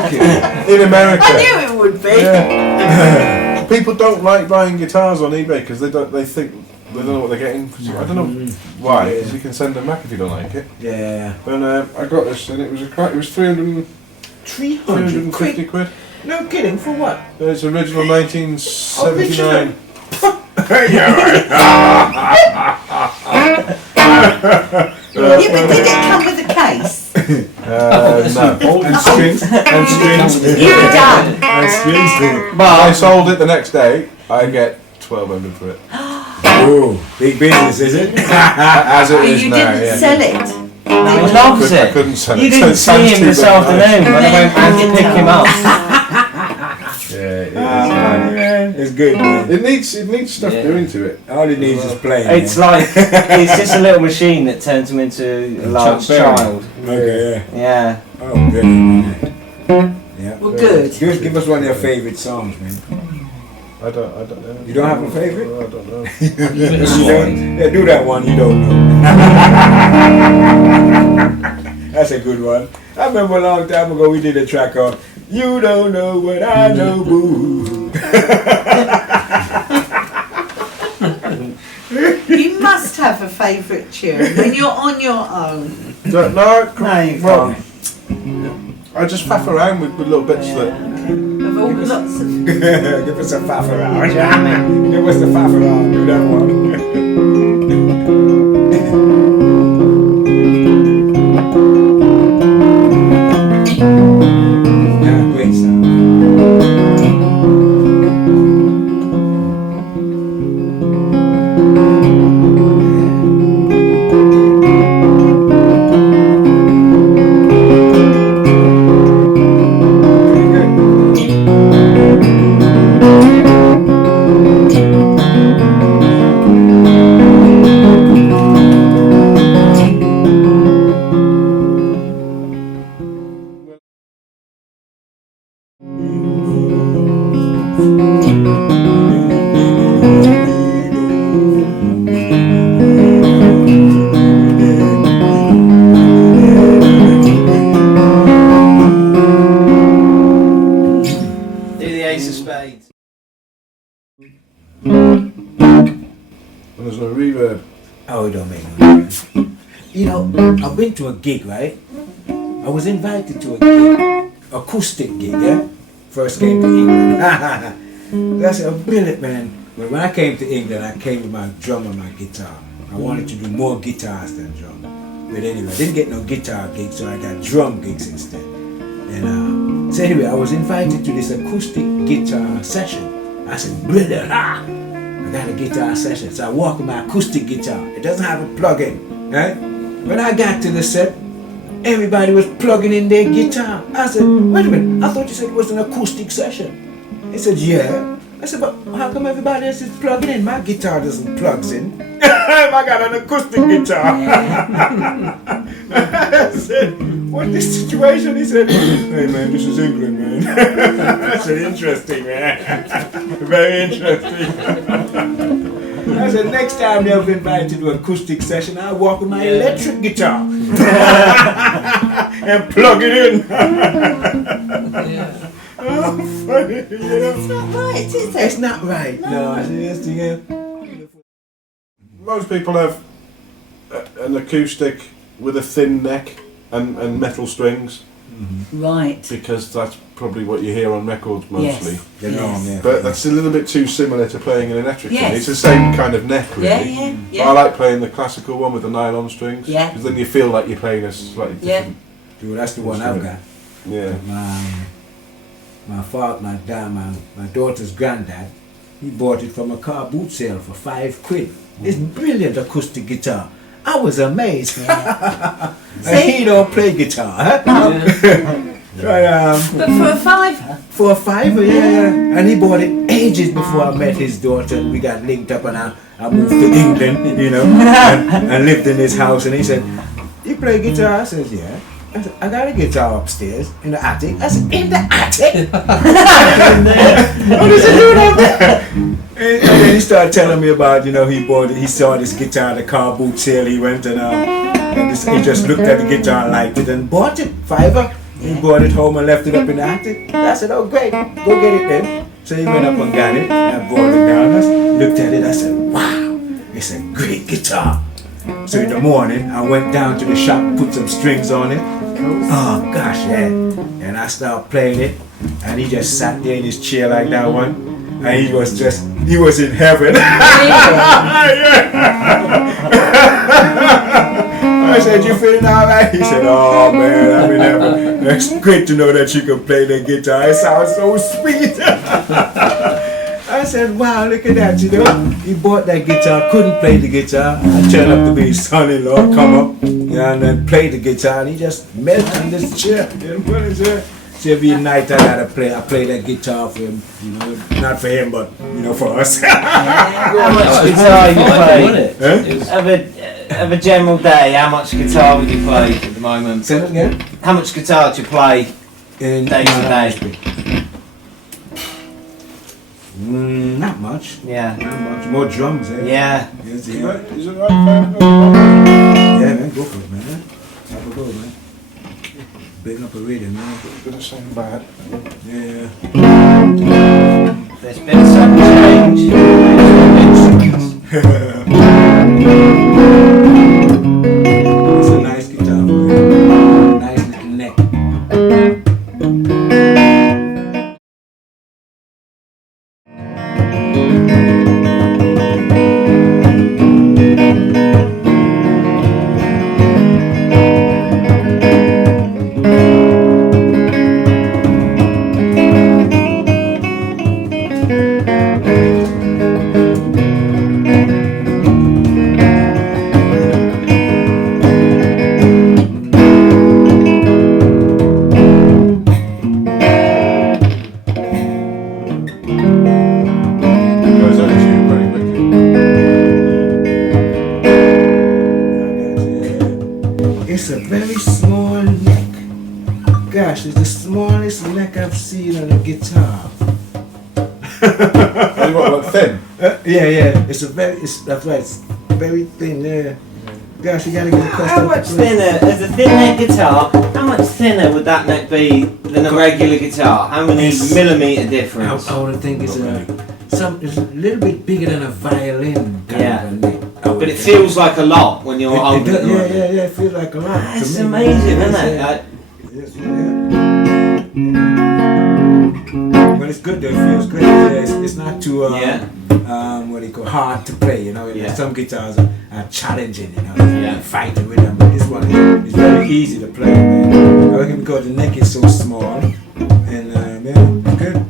Okay. In America. I knew it would be. Yeah. People don't like buying guitars on eBay because they think they don't know what they're getting. I don't know why. Because you can send them back if you don't like it. Yeah. And I got this, and it was 350 quid. No kidding, for what? It's original 1979. Yeah, but did it come with a case? No. And strings. And strings. You're done. And strings. But I sold it the next day. I get 1,200 for it. Oh, big business, is it? As it is You now. didn't Yeah. sell it. He loves I it. couldn't sell it. You didn't see him this afternoon when I went round to pick him up. Yeah, it is. It's good, man. It needs stuff doing to it. All it needs is playing. It's like, it's just a little machine that turns him into a large child. Okay, yeah. Yeah. Oh, brilliant. Yeah. Well, good. Give us one of your favourite songs, man. I don't know. You don't have a favourite? I don't know. Yeah, do that one you don't know. That's a good one. I remember a long time ago we did a track on You Don't Know What I Know, Boo. You must have a favourite tune when you're on your own. No, No, you well, can't. I just faff around with little bits that. Of all lots of. Give us a faff around. Give us the faff around. Do that one. Yeah, great sound. I've been to a gig, right? I was invited to a gig, acoustic gig, yeah? First came to England. That's a brilliant, man. But when I came to England, I came with my drum and my guitar. I wanted to do more guitars than drum. But anyway, I didn't get no guitar gigs, so I got drum gigs instead. And so anyway, I was invited to this acoustic guitar session. I said, brilliant, I got a guitar session. So I walk with my acoustic guitar. It doesn't have a plug-in, right? When I got to the set, everybody was plugging in their guitar. I said, wait a minute, I thought you said it was an acoustic session. He said, yeah. I said, but how come everybody else is plugging in? My guitar doesn't plug in. I got an acoustic guitar. I said, what's this situation? He said, hey man, this is England, man. I said, interesting, man. Very interesting. I said, next time you're invited to an acoustic session, I'll walk with my electric guitar and plug it in. Oh, funny, you know. It's not right, is it? It's not right. No, I said, yes, most people have an acoustic with a thin neck. and metal strings. Right. Because that's probably what you hear on records mostly. Yes. But that's a little bit too similar to playing an electric one. Yes. It's the same kind of neck, really. Yeah. But I like playing the classical one with the nylon strings. Yeah. Because then you feel like you're playing a slightly different. Dude, that's the one I've got. Yeah. My daughter's granddad, he bought it from a car boot sale for £5. It's brilliant acoustic guitar. I was amazed. And he don't play guitar, huh? But for a £5? For a £5, yeah. And he bought it ages before I met his daughter, and we got linked up, and I moved to England, you know, and lived in his house. And he said, "You play guitar?" I said, "Yeah." I said, "I got a guitar upstairs in the attic." I said, "In the attic?" What does it do down there? And then he started telling me about, you know, he saw this guitar at the car boot sale. He went and he just looked at the guitar, liked it, and bought it, £5. He brought it home and left it up in the attic. I said, "Oh great, go get it then." So he went up and got it, and I brought it down. I looked at it, I said, "Wow, it's a great guitar." So in the morning, I went down to the shop, put some strings on it. Oh gosh, yeah. And I started playing it, and he just sat there in his chair like that one, and he was in heaven. I said, "You feeling alright?" He said, "Oh man, I'm in heaven. It's great to know that you can play the guitar. It sounds so sweet." I said, "Wow, look at that, you know." He bought that guitar, couldn't play the guitar. I turned up to be his son-in-law, come up, yeah, and then play the guitar, and he just melted in this chair. You know what I'm saying? So every night I play that guitar for him, you know, not for him, but, you know, for us. How much guitar you play? Of a general day, how much guitar would you play at the moment? Say that again? How much guitar do you play day to day? Not much. Yeah. Not much. More drums, eh? Yeah. Yes, Is yeah. it right? Yeah, man, go for it, man. Have a go, man. Big up a rhythm, man. It's gonna sound bad. Yeah. There's been some change. It's a nice guitar, man. Nice little neck. It's a very small neck. Gosh, it's the smallest neck I've seen on a guitar. What, thin? Yeah. It's that's right. It's very thin. Yeah. Gosh, you gotta get a custom. How much thinner, as a thin neck guitar, how much thinner would that neck be than a regular guitar? How many millimetre difference? I would think it's it's a little bit bigger than a violin kind of a neck. But it feels like a lot when you're holding it. Yeah, it feels like a lot. That's amazing, isn't it? Yes, But it's good though, it feels great. It's not too what do you call, hard to play, you know. Some guitars are challenging, you know, fighting with them, but this one is very easy to play, man. I reckon because the neck is so small, and it's good.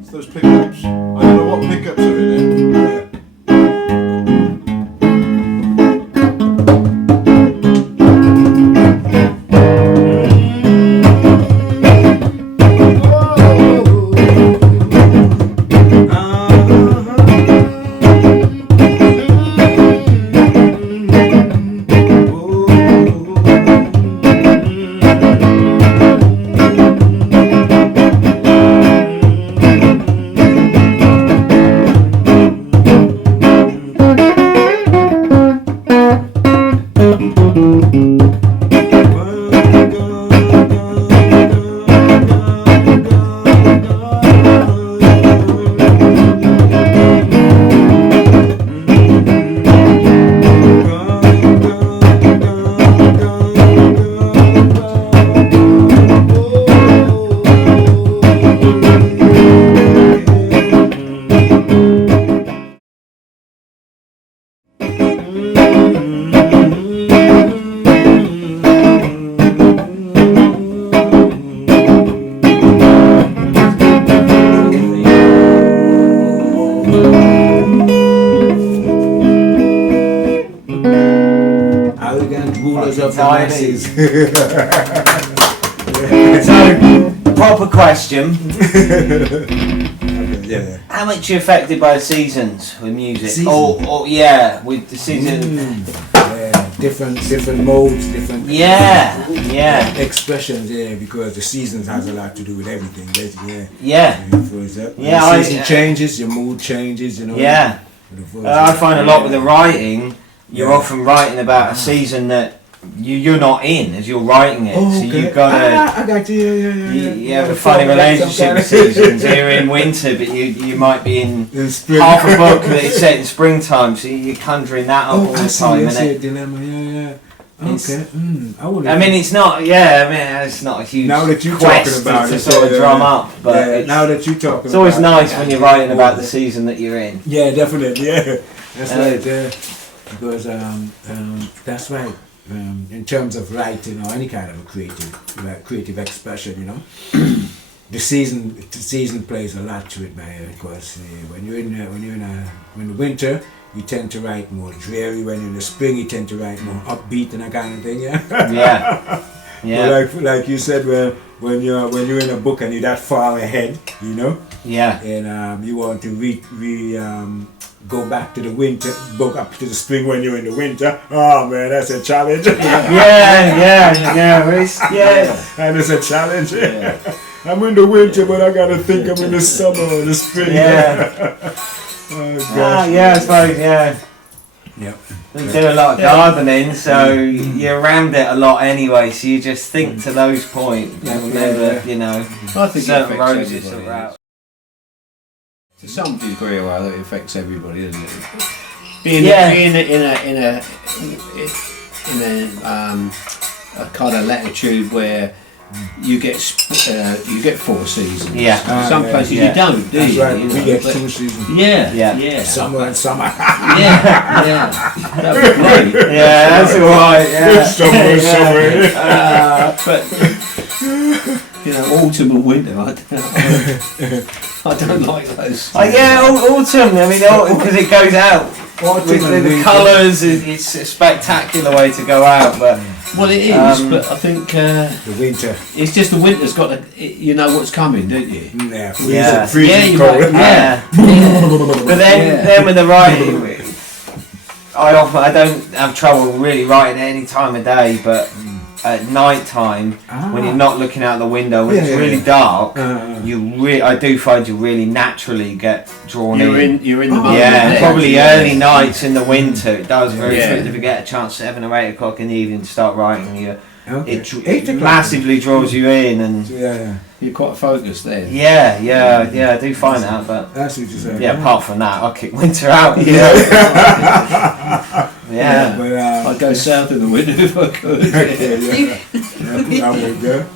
It's those pickups. I don't know what pickups are in it. Rose of the masses. So, proper question. Yeah. How much are you affected by the seasons with music? Or yeah, with the season. Different modes, different expressions, because the seasons has a lot to do with everything, basically. The season changes, your mood changes, you know. Yeah. I find a lot with the writing, you're often writing about a season that you're not in as you're writing it, so you've got to. I got you. You have a funny relationship with seasons. You're in winter, but you might be in half a book that is set in springtime, so you're conjuring that up all the time. I see a dilemma. Okay. I mean, it's not. It's not a huge now that you're quest talking about to sort of drum up, but now that you're talking, it's always nice when you're writing about the season that you're in. Yeah, definitely. Yeah, that's right. Because that's right. In terms of writing or any kind of a creative expression, you know, the season plays a lot to it, man. Because when the winter, you tend to write more dreary. When you're in the spring, you tend to write more upbeat and that kind of thing. Yeah. Like you said, when you're in a book and you're that far ahead, you know. Yeah. And you want to go back to the winter, go up to the spring when you're in the winter. Oh man, that's a challenge. Yeah. And it's a challenge. Yeah. I'm in the winter, but I gotta think I'm in the summer or the spring. Yeah. Oh gosh. I suppose. Yeah. Yep. We do a lot of gardening, so you're around it a lot anyway. So you just think to those points and remember, you know, I think certain roses are out. To some degree or other, it affects everybody, doesn't it? Being in a kind of latitude where you get 4 seasons. Yeah. Some places you don't, do that's you? right. You we get 2 seasons. Yeah. Summer and summer. Yeah. That would be great. Yeah, that's alright. Yeah. Summer. But you know, autumn and winter, I don't like those. Autumn. I mean, because it goes out. With the colours, it's a spectacular way to go out. But well, it is. But I think the winter. It's just the winter's got to. You know what's coming, don't you? Freezing cold. But then with the writing, I don't have trouble really writing at any time of day, but at night time when you're not looking out the window when it's really dark, I do find you really naturally get drawn in. You're in the moment. Probably early nights in the winter. It does very good if you get a chance 7 or 8 o'clock in the evening to start writing. It massively draws you in, and you're quite focused then. I do find that, but that's what you say. Apart from that, I'll kick winter out. But I'd go south in the winter if I could. I would go.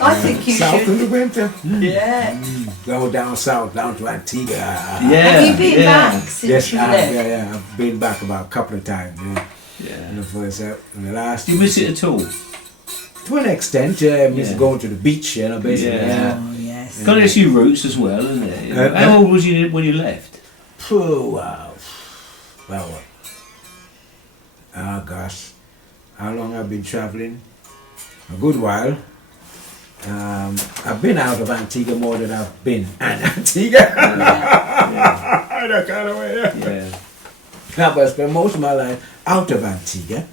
I think you south should. in the winter. Yeah. Go down south, down to Antigua. Have you been back since you left? Yeah. I've been back about a couple of times. And the last. Do you miss it at all? To an extent, I miss going to the beach, basically. Oh, yes. Got its new roots as well, isn't it? How old was you when you left? Oh, wow. Well, oh gosh, how long I've been traveling? A good while. I've been out of Antigua more than I've been in Antigua. That kind of way. But I spent most of my life out of Antigua.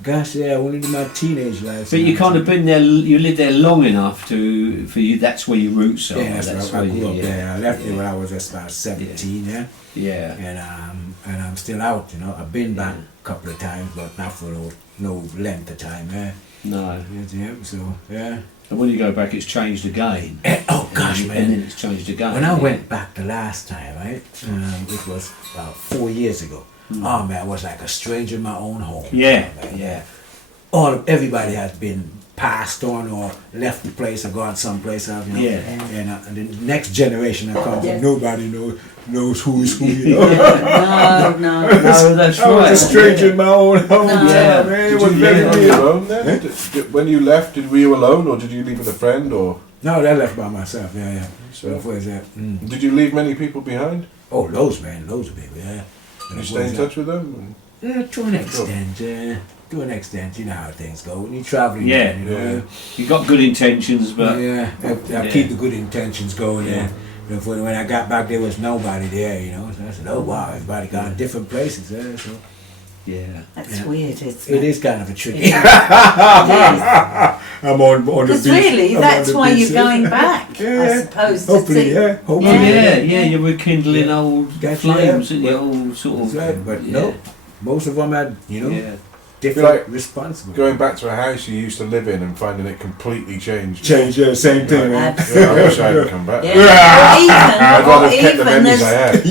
Gosh, only in my teenage life. But you kind of been there. You lived there long enough for you. That's where your roots are. Yeah, that's where I grew up there. I left there when I was just about 17. And I'm still out. I've been back a couple of times, but not for no length of time. No. So And when you go back, it's changed again. Oh gosh, man! And then it's changed again. When I went back the last time, right? It was about 4 years ago. Oh man, I was like a stranger in my own home. Everybody has been passed on or left the place or gone someplace else. And the next generation that comes, nobody knows who's who. No, that's right. I was a stranger in my own home. Man. It was very weird. Then? When you left, were you alone, or did you leave with a friend, or? No, I left by myself. So where's that? Did you leave many people behind? Oh, loads, man, loads of people. Did you stay in touch with them? To an extent. to an extent, you know how things go when you're traveling. Yeah, you know, you got good intentions, but I keep the good intentions going. Yeah. You know, when I got back, there was nobody there. You know, so I said, "Oh wow, everybody gone different places." So. Yeah. That's weird, isn't it? It is kind of a tricky. I'm on the beach. Because really, that's why you're going back, I suppose. Hopefully, Hopefully, you're rekindling old flames and the old sort of. Right. But no, most of them had, different responsible. Going back to a house you used to live in and finding it completely changed. Same thing. I wish I hadn't come back. Yeah. I'd rather have kept the memories I had.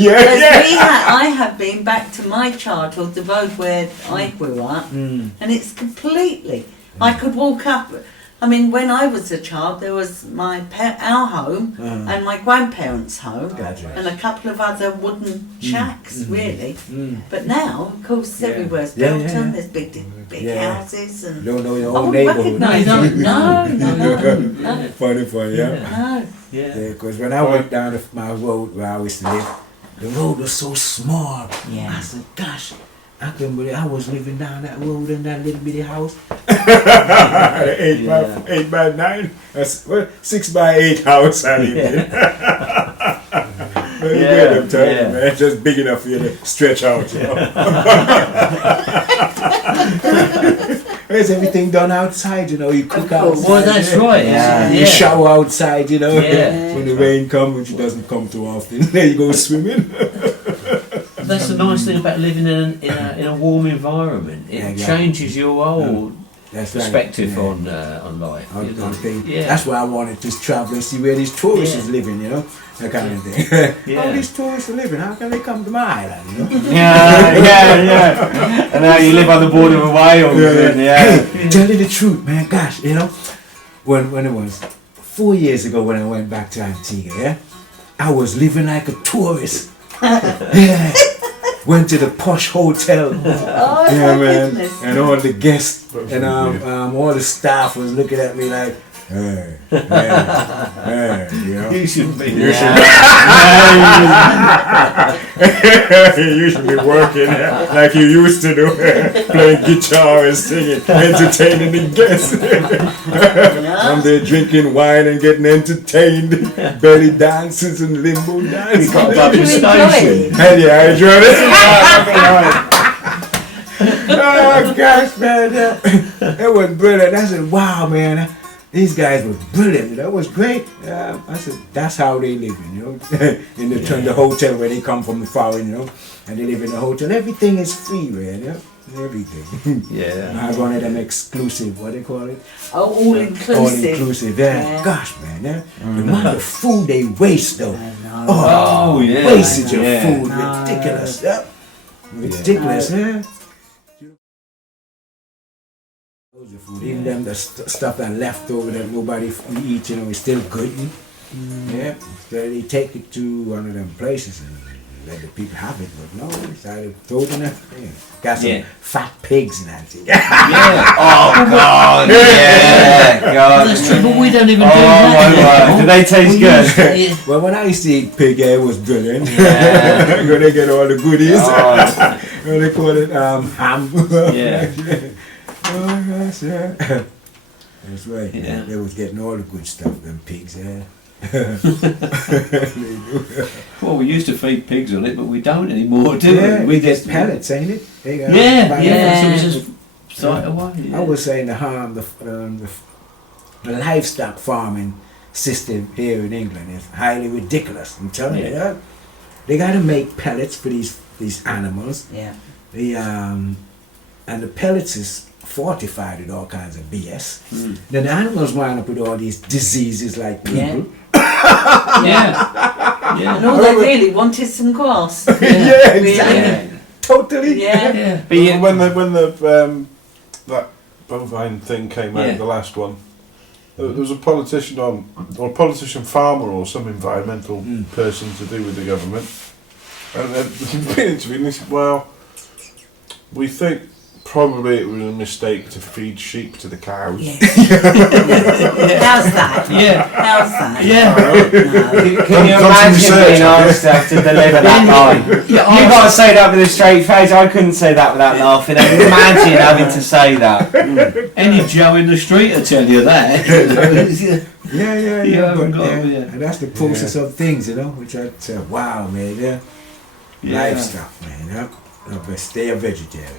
I have been back to my childhood, the road where I grew up, and it's completely. I could walk up. I mean, when I was a child, there was our home and my grandparents' home, and a couple of other wooden shacks, really. But now, of course, everywhere's built and there's big houses and. Don't know your own neighborhood. No. Funny, No. Because when I went down my road where I used to live, the road was so small. Yeah. I said, gosh. I couldn't believe I was living down that road in that little bitty house. 8 by 9. That's 6 by 8 house I lived in. I'm telling you, man. Just big enough for you to stretch out, you know. There's everything done outside, you know. You cook outside. Well, that's right. You shower outside, you know. When the rain comes, which doesn't come too often, there you go swimming. That's the nice thing about living in a warm environment. It changes your whole perspective on life. That's why I wanted to travel and see where these tourists is living, you know, that kind of thing. All these tourists are living. How can they come to my island? You know? And now you live on the border of Wales. Tell you the truth, man. Gosh, you know, when it was 4 years ago when I went back to Antigua, I was living like a tourist. Went to the posh hotel. Man. And all the guests and all the staff was looking at me like, hey, you know. You should be. You should be working like you used to do, playing guitar and singing, entertaining the guests. I'm there drinking wine and getting entertained, belly dances and limbo dances. I enjoyed it. Oh gosh, man, that was brilliant. I said, wow, man. These guys were brilliant. That was great. I said, that's how they live, you know, in the hotel where they come from the foreign, you know, and they live in the hotel. Everything is free, man. Yeah? Everything. I wanted them exclusive. What do they call it? Oh, all inclusive. All inclusive. Yeah. Gosh, man. The amount of food they waste, though. Wastage of food, ridiculous. Ridiculous. Even them the stuff that left over that nobody eat, you know, is still good. So they take it to one of them places and let the people have it, but no, they started throwing it. Got some fat pigs in that thing. Oh God. God. That's true, but we don't even do that. Do they taste good? Well, when I used to eat pig, it was brilliant. When they get all the goodies. What they call it, ham. That's right. They was getting all the good stuff, them pigs, Well, we used to feed pigs on it, but we don't anymore, do we? We get pellets, ain't it? So we just throw it away. I was saying the livestock farming system here in England is highly ridiculous. I'm telling you that. They got to make pellets for these animals. And the pellets is fortified with all kinds of BS. Then the animals wind up with all these diseases like people. And all they really want is some grass. Exactly. Totally. But when that bovine thing came out, the last one, there was a politician or a politician farmer or some environmental person to do with the government, and they'd been interviewed and they said, well, we think Probably it was a mistake to feed sheep to the cows. Yes. How's that? Yeah. How's that? Yeah. No. Can you imagine being asked to have to deliver that line? You've got to say that with a straight face. I couldn't say that without laughing. Imagine having to say that. Any Joe in the street will tell you that. Yeah. And that's the process of things, which I say, wow, man, life stuff, man, But stay a vegetarian.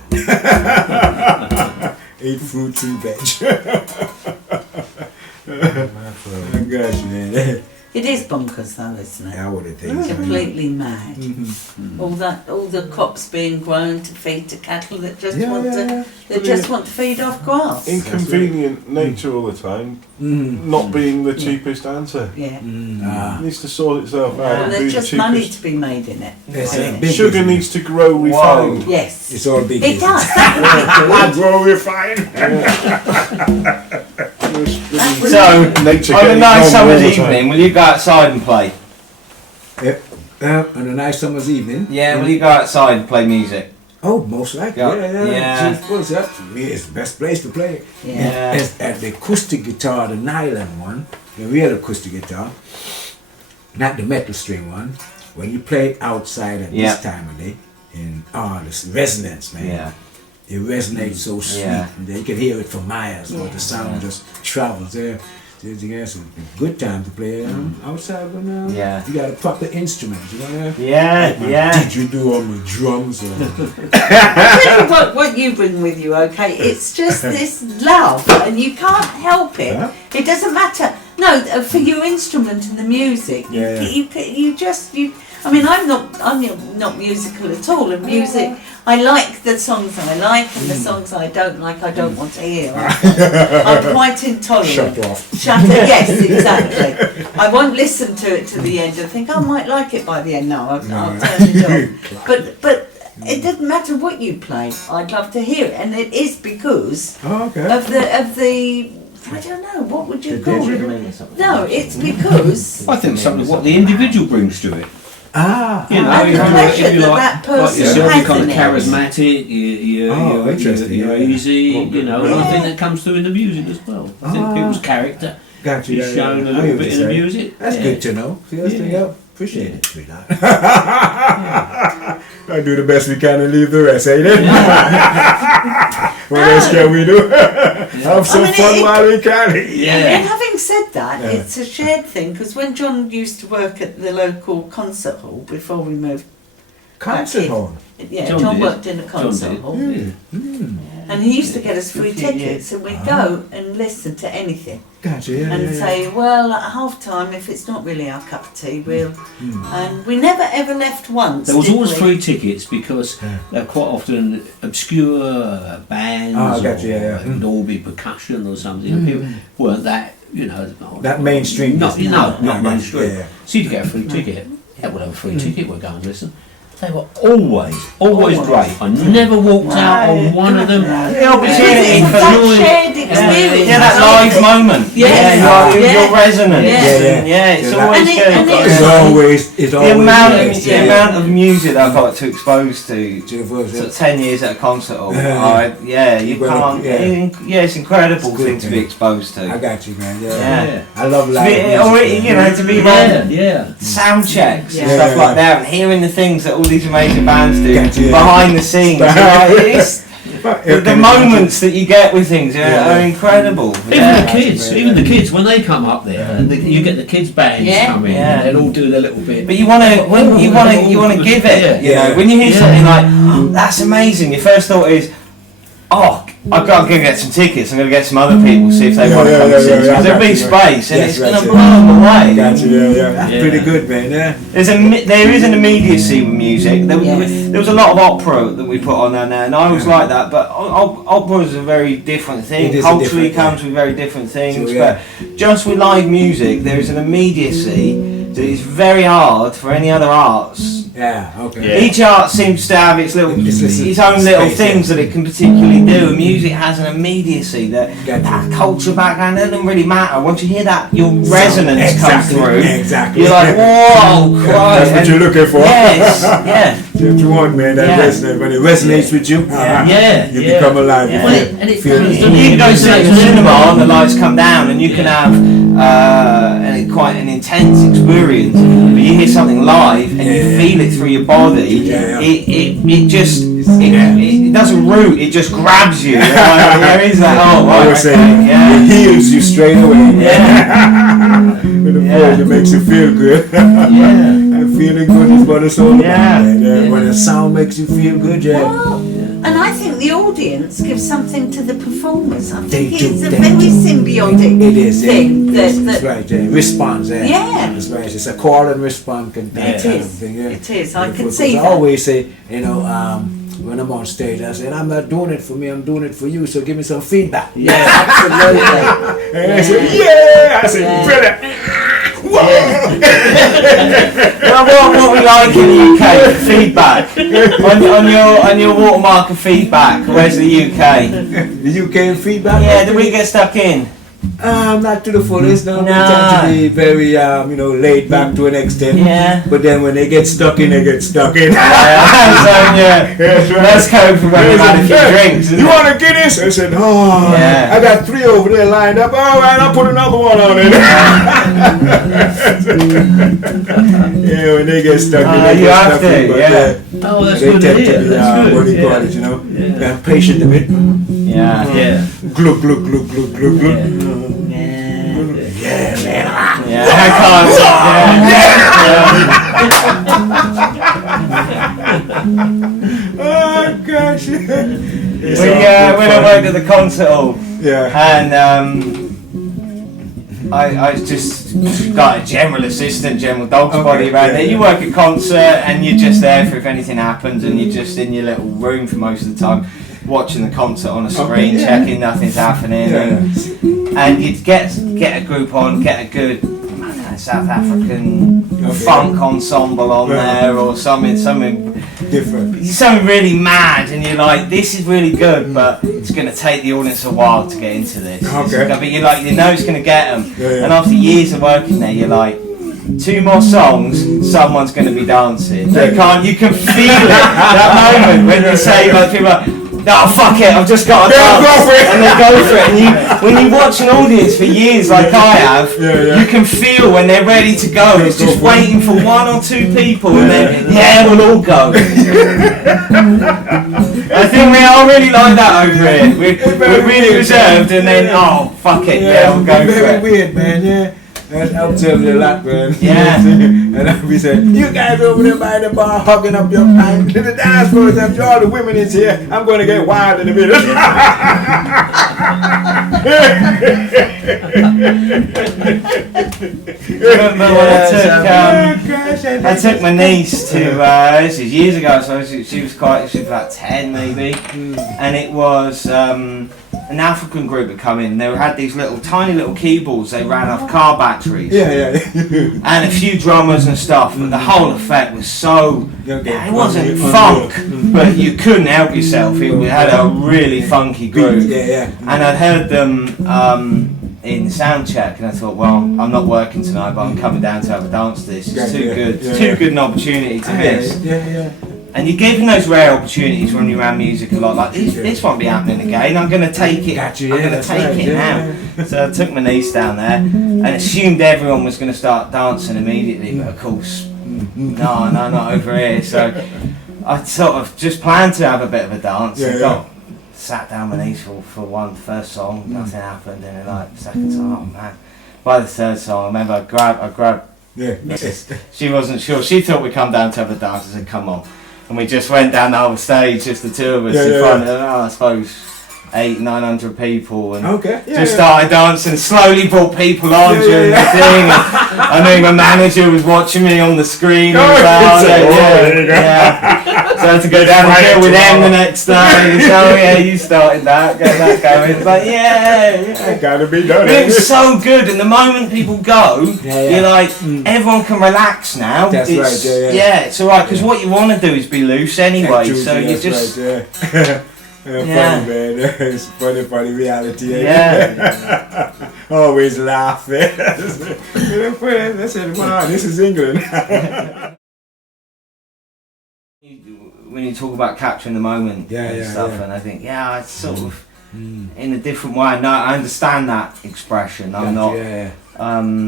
Eat fruits and veg. Oh gosh, man. It is bonkers though, isn't it? I would have think so. Completely mad. All the crops being grown to feed to cattle that just want to feed off grass. Inconvenient nature all the time, not being the cheapest answer. Yeah. It needs to sort itself out. And there's just money to be made in it. Sugar needs to grow refined. Yes. It's all big. It does. Grow refined. So, on a nice summer's evening, will you go outside and play? Yep. On a nice summer's evening. Yeah, will you go outside and play music? Oh, most likely. Yeah. What's that? It's the best place to play. Yeah. It's at the acoustic guitar, the nylon one, the real acoustic guitar, not the metal string one. When you play it outside at this time of day, in this resonance, man. Yeah. It resonates so sweet. Yeah. And you can hear it for miles, but the sound just travels there. It's a good time to play outside when you got a proper instrument, Yeah. Did you do on the drums? Or what you bring with you, okay? It's just this love, and you can't help it. Huh? It doesn't matter. No, for your instrument and the music, you. I mean, I'm not musical at all, and music. I like the songs I like, and the songs I don't like, I don't want to hear. I'm quite intolerant. Shut off. Yes, exactly. I won't listen to it to the end and think I might like it by the end. No, I'll turn it off. But it doesn't matter what you play. I'd love to hear it, and it is because of the. I don't know. What would you call it? No, it's because. I think something what the individual brings to it. You know, if you like yourself, you're kind of charismatic, you're easy, you know, and I think that comes through in the music as well. I think people's character is shown a little bit in the music. That's good to know. Appreciate it, sweetheart. I do the best we can and leave the rest, ain't it? What else can we do? Have some fun while we can. And having said that, it's a shared thing, because when John used to work at the local concert hall before we moved. Concert hall? Yeah, John worked in a concert hall. And he used to get us free tickets, and we'd go and listen to anything. Gotcha, and say, well, at half time, if it's not really our cup of tea, we'll. And we never ever left once. There was always free tickets because they're quite often obscure bands or it'd all be percussion or something. And people weren't that, that mainstream. Not mainstream. So you'd get a free ticket. Yeah, we'll have a free ticket, we'll go and listen. They were always great. I never walked out on one of them. The opportunity for that shared experience. That live moment. Your resonance. It's always good. It's always the amount of music that I got to expose to. Sort of 10 years at a concert hall. You can't. It's an incredible thing to be exposed to. I got you, man. I love live music. To be sound checks and stuff like that, and hearing the things that all these amazing bands do behind the scenes. The moments that you get with things are incredible. Even the kids, when they come up there, and you get the kids' bands coming, and they'll all do their little bit. But you want to give it. You know, when you hear something like, "Oh, that's amazing," your first thought is, "Oh, I've got to go get some tickets. I'm going to get some other people, see if they want to come and see us, because there'll be space, and it's going to blow them away." That's pretty good, man. There is an immediacy with music. There was a lot of opera that we put on there now, and I always like that. But opera is a very different thing. Culturally, comes with very different things. But just with live music, there is an immediacy that is very hard for any other arts. Each art seems to have its own little things that it can particularly do. And music has an immediacy that culture background doesn't really matter. Once you hear that, your resonance comes through. You're like, whoa, Christ. That's what you're looking for. Yes, You want, man, that resonates. When it resonates with you, you become alive. You can go to the cinema and the lights come down and you can have quite an intense experience, but you hear something live and you feel it through your body. It doesn't root, it just grabs you. There is that. It heals you straight away. It makes you feel good. And feeling good is what it's all about. When the sound makes you feel good, and I think the audience gives something to the performers. I think it's a very symbiotic thing. That's right, response. That's right. It's a call and response thing. It is. I can see that. I always say, when I'm on stage, I said, I'm not doing it for me, I'm doing it for you, so give me some feedback. Yeah, absolutely. And I said, I said, brilliant. What we like in the UK, feedback. on your watermark of feedback, where's the UK? The UK feedback? Yeah, did we get stuck in? Not to the fullest. No. We tend to be very, laid back to an extent. Yeah. But then when they get stuck in, they get stuck in. Let's go for when we've had a few drinks. You want a Guinness? I said, I got 3 over there lined up. All right, I'll put another one on it. When they get stuck in, they get stuck in. Oh, that's they good tend to hear. to be, That's good. what do you call it, patient a bit. Yeah. Glug, glug, glug, glug, glug, glug. Oh gosh. When I worked at the concert hall, and I just got a general assistant, general dog's body around there. You work at concert and you're just there for if anything happens, and you're just in your little room for most of the time, watching the concert on a screen, checking nothing's happening, and you'd get a group on, get a good South African funk ensemble on there, or something different, something really mad, and you're like, this is really good, but it's going to take the audience a while to get into this. But you're like, it's going to get them, and after years of working there, you're like, 2 more songs, someone's going to be dancing. You can feel it that moment when you say, like, people are, oh fuck it, I've just got to dance, and they go for it. And when you watch an audience for years, like I have, you can feel when they're ready to go. It's just waiting for 1 or 2 people, and then we'll all go. I think we are really like that over here. We're really reserved, and then fuck it, we'll go for it. Very weird, man. I observed a lot, man. And we said, you guys over there by the bar hugging up your pint to the dance floor. After all the women is here, I'm going to get wild in a minute. I took my niece to, this is years ago, so she was about 10 maybe, and it was an African group had come in, and they had these tiny little keyboards they ran off car batteries. And a few drummers and stuff, but the whole effect was so, it wasn't funk, but you couldn't help yourself. It had a really funky groove. And I'd heard them in sound check, and I thought, well, I'm not working tonight, but I'm coming down to have a dance to this. It's too good. It's too good an opportunity to miss. And you're given those rare opportunities when you're around music a lot. Like this won't be happening again. I'm going to take it. I'm going to take it now. So I took my niece down there and assumed everyone was going to start dancing immediately, but of course, no, not over here. So I sort of just planned to have a bit of a dance. Sat down my niece for the first song. Nothing happened, and then like the second song, oh man. By the third song, I remember I grabbed. She wasn't sure. She thought we'd come down to have a dance. I said, come on. And we just went down the whole stage, just the 2 of us in front of, I suppose, 800-900 people, and started dancing. Slowly brought people on during the thing. I knew my manager was watching me on the screen. So I had to go down and chill with them the next day. So you started that, get that going. It's like it gotta be done. But it was so good, and the moment people go, you're like, everyone can relax now. That's right. It's alright, because what you want to do is be loose anyway. So you just. Funny, man. It's funny reality. Always laughing. I said, wow, this is England. When you talk about capturing the moment and stuff, and I think, it's sort of in a different way. No, I understand that expression. I'm not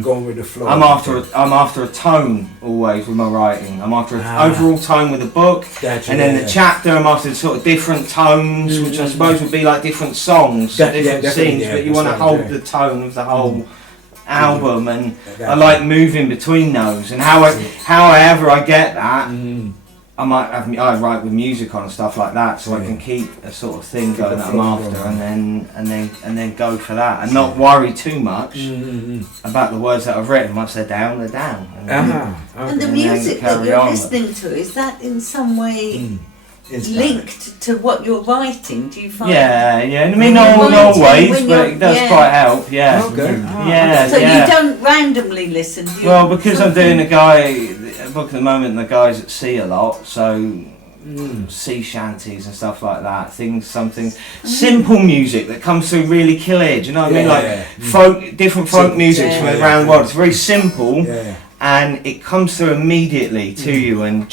going with the flow. I'm after a tone always with my writing. I'm after an overall tone with a book, and then the chapter. I'm after sort of different tones, which I suppose would be like different songs, different scenes. But you want to hold the tone of the whole album, and I like moving between those. And however I get that. I write with music on and stuff like that, so I can keep a sort of thing going that I'm after, and then go for that, and not worry too much about the words that I've written. Once they're down, they're down. And the music that you're listening to, is that in some way linked to what you're writing? Do you find? Yeah. I mean, not always, but it does quite help. Yeah. Okay. So you don't randomly listen. Well, because I'm doing a book at the moment, and the guys at sea a lot, so sea shanties and stuff like that. Something simple music that comes through really clear. Do you know what I mean? Like different folk music from around the world. It's very simple, and it comes through immediately to you, and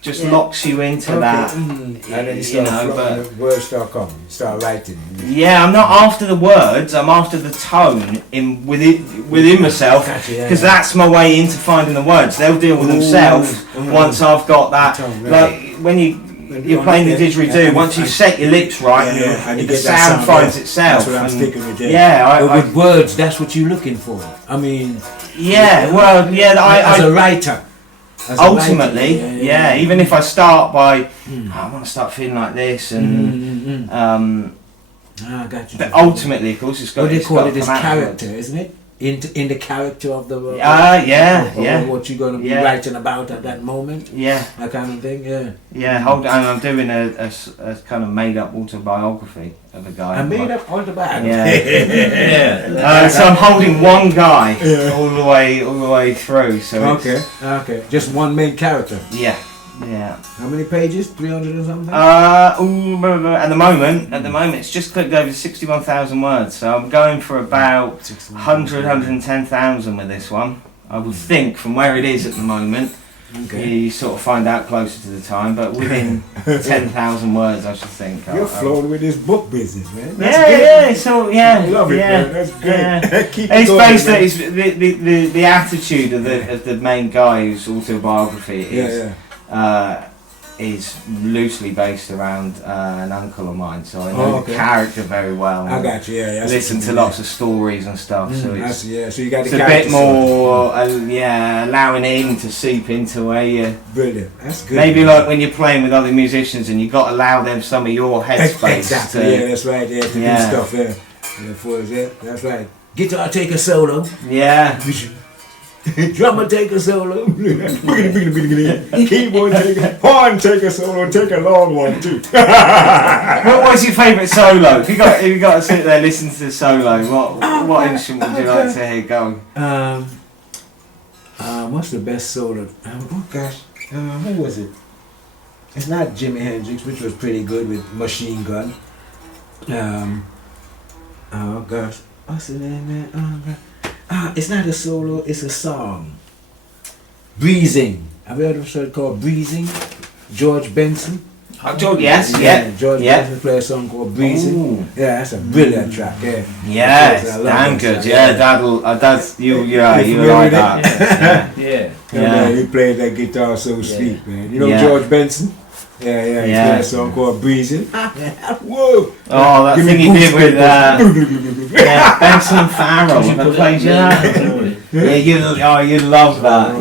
just locks you into that. And then you start the words start coming. You start writing. Yeah, I'm not after the words. I'm after the tone within myself, because that's my way into finding the words. They'll deal with themselves once I've got that. Like when you're playing the didgeridoo, once you set your lips right, and the sound finds itself. That's what I'm sticking with. But with words, that's what you're looking for. I mean. As a writer. Ultimately, even if I start by, I want to start feeling like this, and I got you. But ultimately, of course, it's got. What they call it is character, isn't it? In the character of the or what you're going to be writing about at that moment. That kind of thing. And I'm doing a kind of made up autobiography of a guy. A made up autobiography. So I'm holding one guy all the way through. So okay. Just one main character. Yeah. How many pages? 300 or something? At the moment, it's just clicked over 61,000 words. So I'm going for about 110,000 with this one. I would think from where it is at the moment. You sort of find out closer to the time, but within 10,000 words, I should think. You're flowing with this book business, man. That's I love it, man. That's great. Keep it going, based on the attitude of the main guy whose autobiography is. Is loosely based around an uncle of mine, so I know the character very well. I got you. Listen to lots of stories and stuff, so it's so you got it's a bit more, allowing him to seep into where you. Brilliant. That's good. Maybe like when you're playing with other musicians and you've got to allow them some of your headspace. Exactly. That's right. To do stuff. That's right. Guitar take a solo. Drummer take a solo. Keyboard take a horn take a solo. Take a long one too. What was your favourite solo? If you got to sit there and listen to the solo, what instrument would you like to hear going? What's the best solo? Who was it? It's not Jimi Hendrix, which was pretty good with Machine Gun. What's the name, man? It's not a solo, it's a song. Breezing. Have you heard of a song called Breezing? George Benson. George Benson played a song called Breezing. Ooh. Yeah, that's a brilliant track. It's damn good. You like that. He played that guitar so sweet, man. You know George Benson? He played a song called Breezing. Whoa! Oh, that thing he did with Benson Farrell. You'd love that.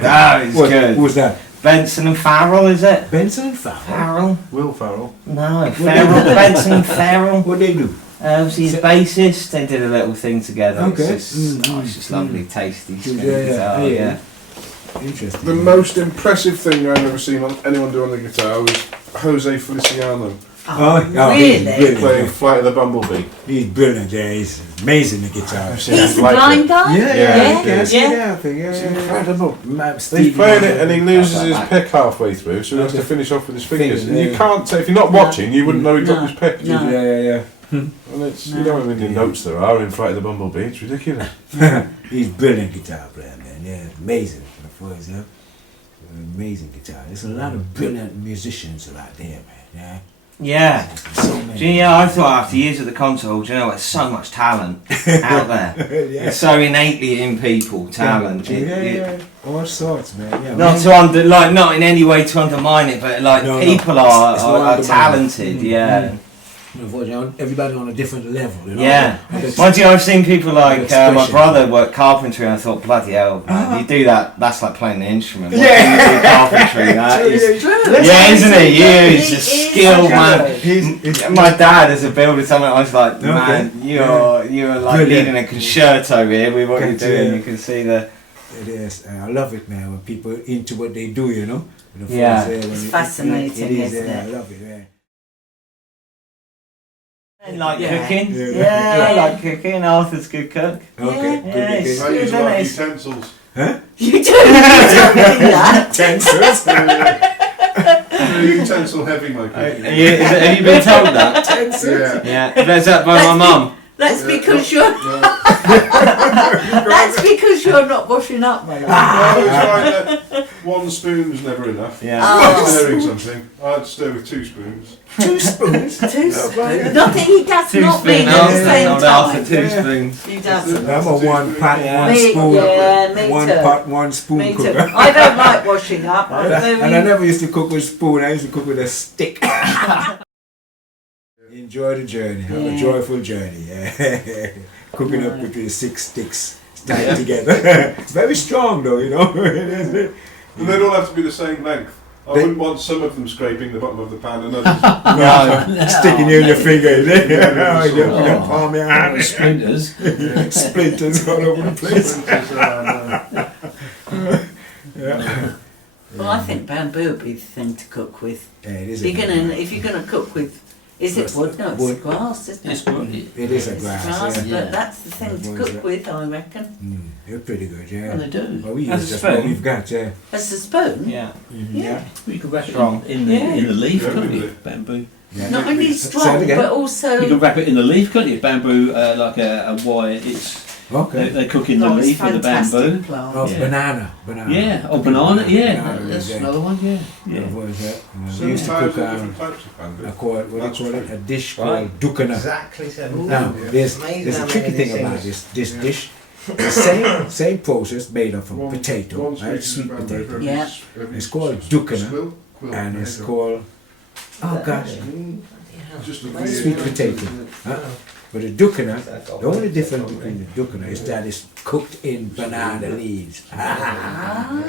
That is good. Who was that? Benson and Farrell, is it? Benson and Farrell? Will Farrell? No, Farrell. Benson and Farrell. What they do? He's a bassist. They did a little thing together. Okay. It's just lovely, tasty guitar. Interesting. The most impressive thing I've ever seen anyone do on the guitar was Jose Feliciano. Really? Playing Flight of the Bumblebee. He's brilliant, he's amazing the guitar. He's the blind guy? It's incredible. He's playing it and he loses his pick halfway through, so he has to finish off with his fingers. And you can't say, if you're not watching, you wouldn't know he dropped his pick. And it's, you know how many notes there are in Flight of the Bumblebee, it's ridiculous. He's brilliant guitar player, man. Amazing. amazing guitar. There's a lot of brilliant musicians out there, man. Yeah. So many. Do you know, I thought after years at the concert hall, do you know, there's so much talent out there. It's so innately in people, talent. Yeah. All sorts, man. Yeah, not not in any way to undermine it, but like people are talented. Yeah. Everybody on a different level, you know? Yeah. Mind you, I've seen people like my brother work carpentry, and I thought, bloody hell, man, you do that, that's like playing an instrument. Yeah. You do carpentry, that is, yeah, isn't it? He's a skilled man. My dad as a builder, something I was like, man, you're like leading a concerto here with what you're doing. You can see the... It is. I love it, man, when people are into what they do, you know? Yeah. It's fascinating, isn't it? I love it, man. I like cooking. Yeah, I like cooking. Arthur's good cook. Okay. I use a lot of utensils. Huh? You do that? Utensils? Utensil heavy, my cooking. Have you been told that? Utensils? Yeah. That's that by my mum. That's because you're. That's because you're not washing up, my love. I always find that one spoon's never enough. Yeah. Stirring something, I'd stir with 2 spoons. 2 spoons? 2 spoons. Not that he does not mean at the same time. 2 spoons. He doesn't. I'm a 1 pot, 1 spoon. Yeah, me 1 too. pot, 1 spoon Me too. cooker. I don't like washing up. And I never used to cook with a spoon, I used to cook with a stick. Enjoy the journey, have a joyful journey. Cooking up between 6 sticks tied together. Very strong though, you know. And they'd all have to be the same length. I wouldn't want some of them scraping the bottom of the pan and others no. Sticking you in your finger, your palm, your hand. Splinters. Splinters all over the place. Well, I think bamboo would be the thing to cook with. Yeah, it is. If you're gonna cook with, is it wood? No, it's grass, isn't it? It's wood. It is a grass. But that's the thing to cook with, I reckon. They're pretty good, yeah. Well, they do. Well, we As use a just what spoon? we've got, yeah. As a spoon. Yeah. Yeah. You could wrap Strong. it in the leaf, couldn't you? Bamboo. Yeah. Not only Say strong, it again. but also. You could wrap it in the leaf, couldn't you? Bamboo, like a wire. Okay. They cook in the Oh, it's leaf with the fantastic bamboo. plant. Oh, Yeah. banana. Yeah, or banana, yeah. Banana That's leaf, another one, yeah. What is that? We Seven used to types cook of different types of bamboo. I call it, what do you call it? A dish Right. called dukana. Exactly 7. Now, there's Amazing a how tricky many thing things. about this dish. The same process made up from potato, One right? species Sweet of bamboo potato. for Yeah. every It's called quill, dukana, quill, and it's there you called, oh gosh, go. Just a sweet weird- potato. Huh? But the dukana, the only difference between the dukana is that it's cooked in banana leaves. Right.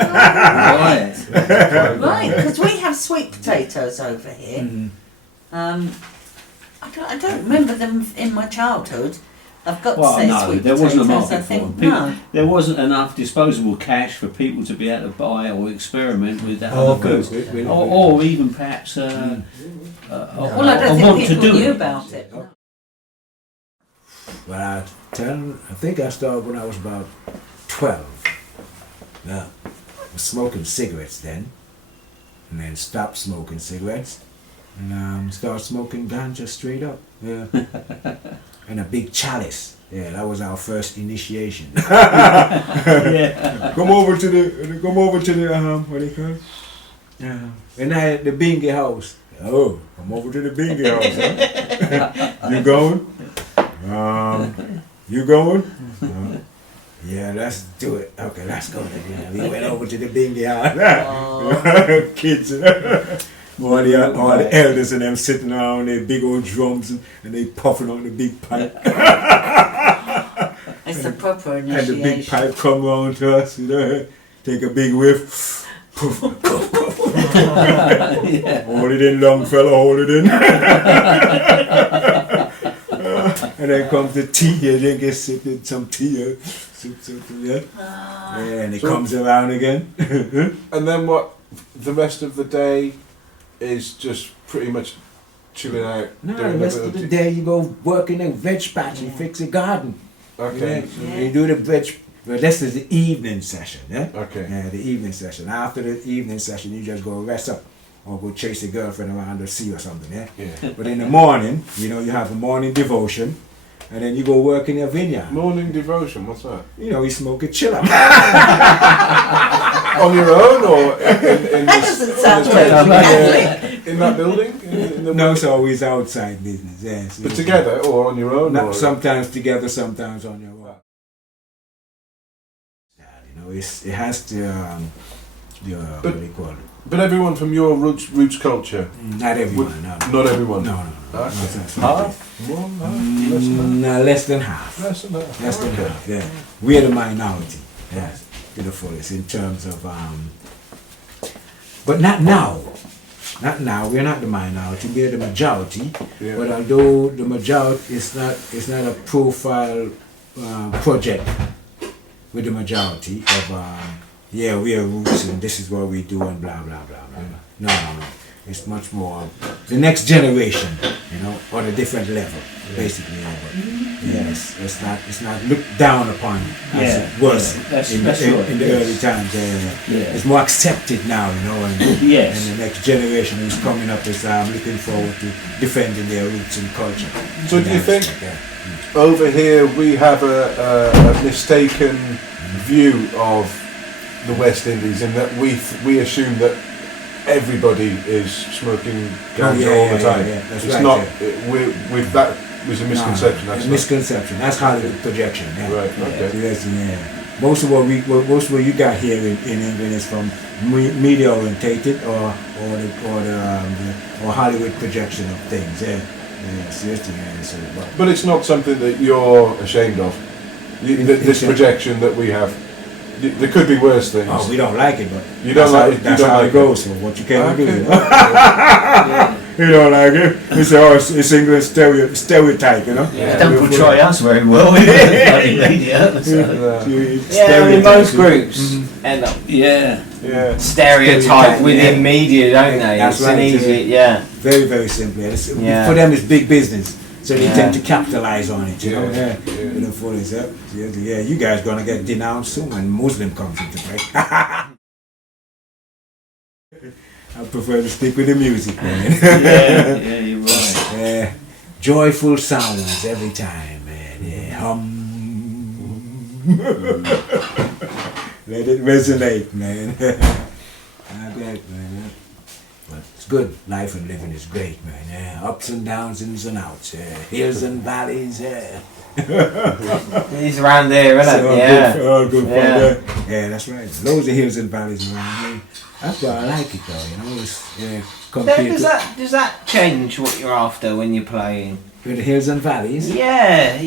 Right, because we have sweet potatoes over here. Mhm. I don't remember them in my childhood. I've got Well, to say no, sweet there potatoes. wasn't a market I for think them. People, no. There wasn't enough disposable cash for people to be able to buy or experiment with that Oh, other goods. good. Or even perhaps Well, I or don't want think to people do knew it. about it. No. Well, I think I started when I was about 12. Yeah. I was smoking cigarettes then. And then stopped smoking cigarettes. And started smoking ganja straight up. Yeah. And a big chalice. Yeah, that was our first initiation. Yeah. Come over to the what do you call it? And I the bingy house. Oh, come over to the bingy house, huh? You going? You going? Yeah, let's do it. Okay, let's go then. Yeah, we went over to the bingy house. Kids, all the elders and them sitting around their big old drums and they puffing on the big pipe. It's the proper And the initiation. big pipe come round to us, you know, take a big whiff. Poof, puff, puff. Hold it in, long fella, hold it in. And then comes the tea, and then get sipping some tea. Yeah, and it comes around again. And then what? The rest of the day is just pretty much chilling out. No, doing the a rest bit of the tea. day you go work in a veg patch and fix a garden. Okay. Yeah. You do the veg. Well, this is the evening session, yeah? Okay. Yeah, the evening session. After the evening session, you just go rest up or go chase a girlfriend around the sea or something, yeah? Yeah. But in the morning, you know, you have a morning devotion and then you go work in your vineyard. Morning devotion. What's that? You know, you smoke a chiller. On your own, or in That doesn't sound very in that building? No, it's always outside business, yes. But together, or on your own? Or? Sometimes together, sometimes on your own. You know, it has to, what do you call it? But everyone from your roots culture? Not everyone, no. Not everyone? No. Half? More? Less than half. Less than half. Less than half, yeah. We're the minority, yes, to the fullest in terms of, but not now. Not now. We're not the minority. We're the majority. Yeah. But although the majority is not a profile project with the majority of we are roots and this is what we do and blah blah blah blah. No. It's much more the next generation, you know, on a different level, basically. But yes, it's not looked down upon as it was in the early times. It's more accepted now, you know, and the next generation who's coming up is looking forward to defending their roots and culture. So do you think over here we have a mistaken view of the West Indies in that we assume that everybody is smoking ganja all the time? That's it's right, not. That was a misconception. That's a misconception. That's Hollywood projection. Yeah. Right. Okay. Most of what you got here in England is from media orientated or Hollywood projection of things. Seriously. But it's not something that you're ashamed of. This projection that we have. There could be worse things. Oh, we don't like it, but you don't like it. That's how it goes. So what you can do, you know? You don't like it. You say, oh, it's English stereotype, you know. Yeah, don't portray us very well. Most groups end up stereotype within media, don't they? That's it's right. Easy, Very, very simply. For them, it's big business. So they tend to capitalize on it, you know. You know, for this, you guys gonna get denounced soon when Muslim comes into play. I prefer to stick with the music, man. You're right. Joyful sounds every time, man. Let it resonate, man. But it's good. Life and living is great, man. Ups and downs, ins and outs. Hills and valleys. He's around there, isn't it? All good fun. Yeah, that's right. Loads of hills and valleys around here. That's why I like it, though. You know, it's does that change what you're after when you're playing? With the hills and valleys. Yeah,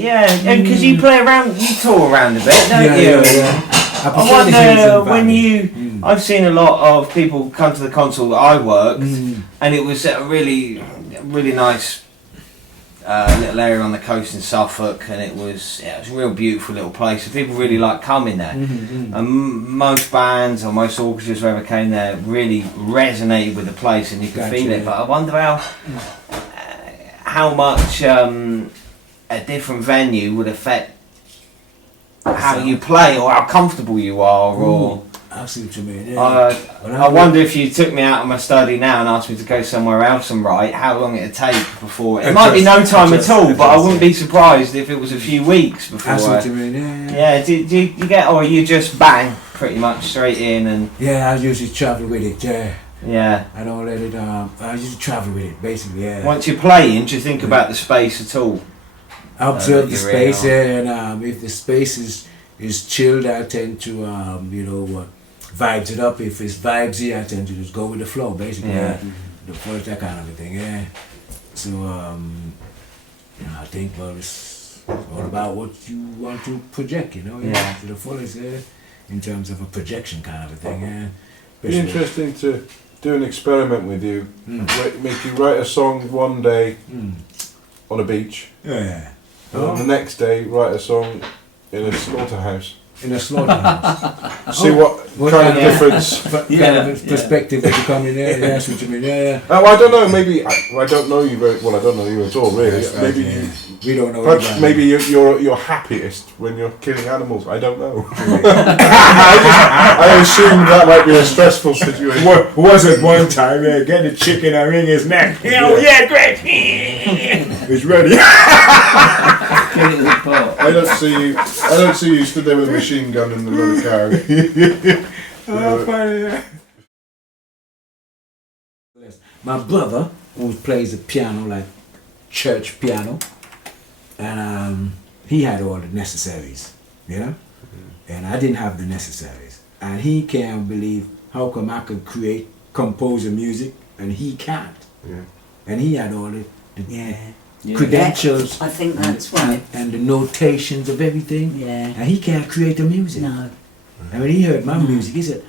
because you play around, you tour around a bit, don't you? Yeah. I wonder when you. I've seen a lot of people come to the console that I worked, and it was a really nice little area on the coast in Suffolk, and it was a real beautiful little place. So people really like coming there, and most bands or most orchestras who ever came there really resonated with the place, and you could feel it. But I wonder how much a different venue would affect how you play or how comfortable you are, or I see what you mean. I wonder if you took me out of my study now and asked me to go somewhere else and write, how long it'd take before it might be no time at all, but I wouldn't be surprised if it was a few weeks before. I see what you mean. Do you get, or you just bang pretty much straight in and? Yeah, I usually travel with it. Yeah. I don't let it. I usually travel with it, basically. Yeah. Once you're playing, do you think about the space at all? I observe the space, and if the space is chilled, I tend to vibes it up. If it's vibesy, I tend to just go with the flow, basically. The first that kind of a thing. So I think it's all about what you want to project, to the fullest, in terms of a projection kind of a thing. It'd be interesting to do an experiment with you. Make you write a song one day on a beach. And the next day write a song in a slaughterhouse. In a slaughterhouse. See what kind of difference. Kind of perspective that you come in there. That's what you mean. Oh, I don't know. Maybe I don't know you very well. I don't know you at all, really. Maybe we don't know. Perhaps maybe you're happiest when you're killing animals. I don't know. I assume that might be a stressful situation. Was it one time? Get the chicken and wring his neck. Great. It's ready. I don't see you stood there with a machine gun in the load of carriage. funny, yeah. My brother, who plays the piano, like church piano, and he had all the necessaries, you know? And I didn't have the necessaries. And he can't believe how come I could compose the music, and he can't. Yeah. And he had all the credentials. I think that's right. And the notations of everything. Yeah. And he can't create the music. No. And when he heard my music, he said,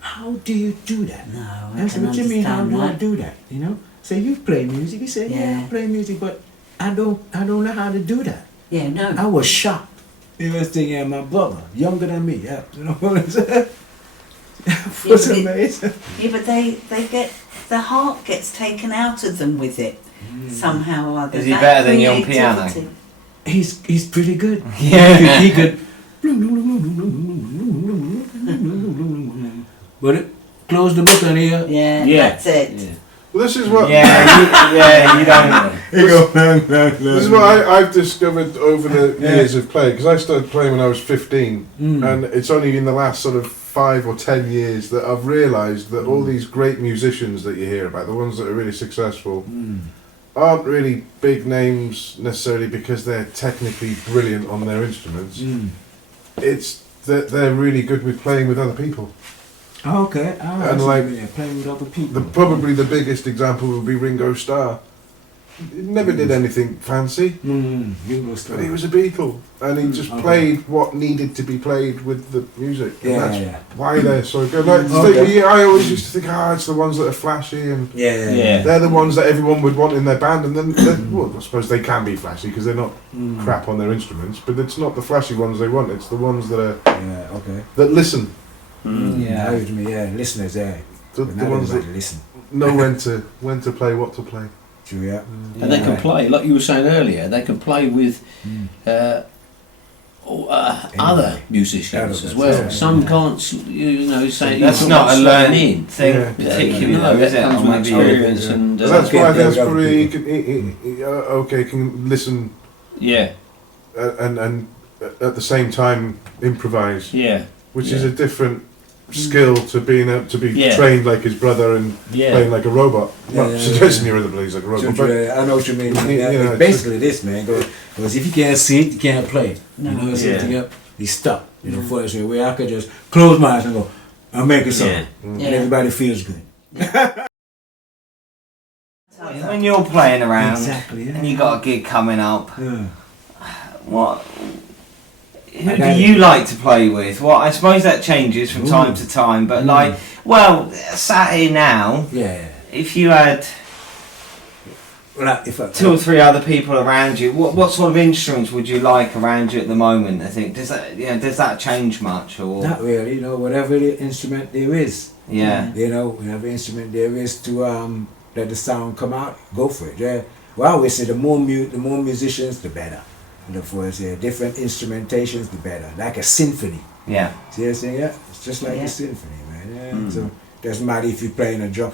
how do you do that? No, I said, what do you mean, how do I do that? You know? So you play music? He said, yeah, I play music, but I don't know how to do that. Yeah, no. I was shocked. You know, thinking, my brother, younger than me, yeah. You know what I'm saying? It was amazing. Yeah, but they get, the heart gets taken out of them with it somehow or other. Is he better than you on piano? He's pretty good. Yeah. He could. But close the book on here. Yeah, that's it. Yeah. Well, this is what. You don't. This is what I've discovered over the years of playing, because I started playing when I was 15, and it's only in the last sort of 5 or 10 years that I've realised that all these great musicians that you hear about, the ones that are really successful, aren't really big names necessarily because they're technically brilliant on their instruments. It's that they're really good with playing with other people. Oh, okay. And like playing with other people. Probably the biggest example would be Ringo Starr. He never did anything fancy, Ringo Starr. but he was a Beatle, and he just played what needed to be played with the music. And that's why they're so good. Like, I always used to think, it's the ones that are flashy, and they're the ones that everyone would want in their band. And then, well, I suppose they can be flashy because they're not crap on their instruments, but it's not the flashy ones they want. It's the ones that are that listen. Listeners, the ones that listen. know when to play, what to play. True, yeah. And they can play, like you were saying earlier, they can play with other musicians as well. Yeah. Some can't, say That's not a learning thing, particularly, though, is it? That comes with experience. And, that's why that's probably can listen. Yeah. And at the same time improvise. Yeah. Which is a different skill to being able to be trained like his brother and playing like a robot. Suggesting you're in the plays like a robot. I know what you mean. Basically this, man, because if you can't see it, you can't play it. You know, something up, he's stuck. You know, for us, where I could just close my eyes and go, I'm making something. And everybody feels good. When you're playing around and you got a gig coming up, who do you like to play with? Well, I suppose that changes from time to time, but sat here now, if you had two or three other people around you, what sort of instruments would you like around you at the moment? I think does that change much or not really? Whatever the instrument there is, whatever instrument there is to let the sound come out, go for it. Yeah. Well, I always say the more musicians, the better. For different instrumentations, the better. Like a symphony. Yeah. See what I'm saying? Yeah. It's just like a symphony, man. Yeah. So doesn't matter if you're playing a drum.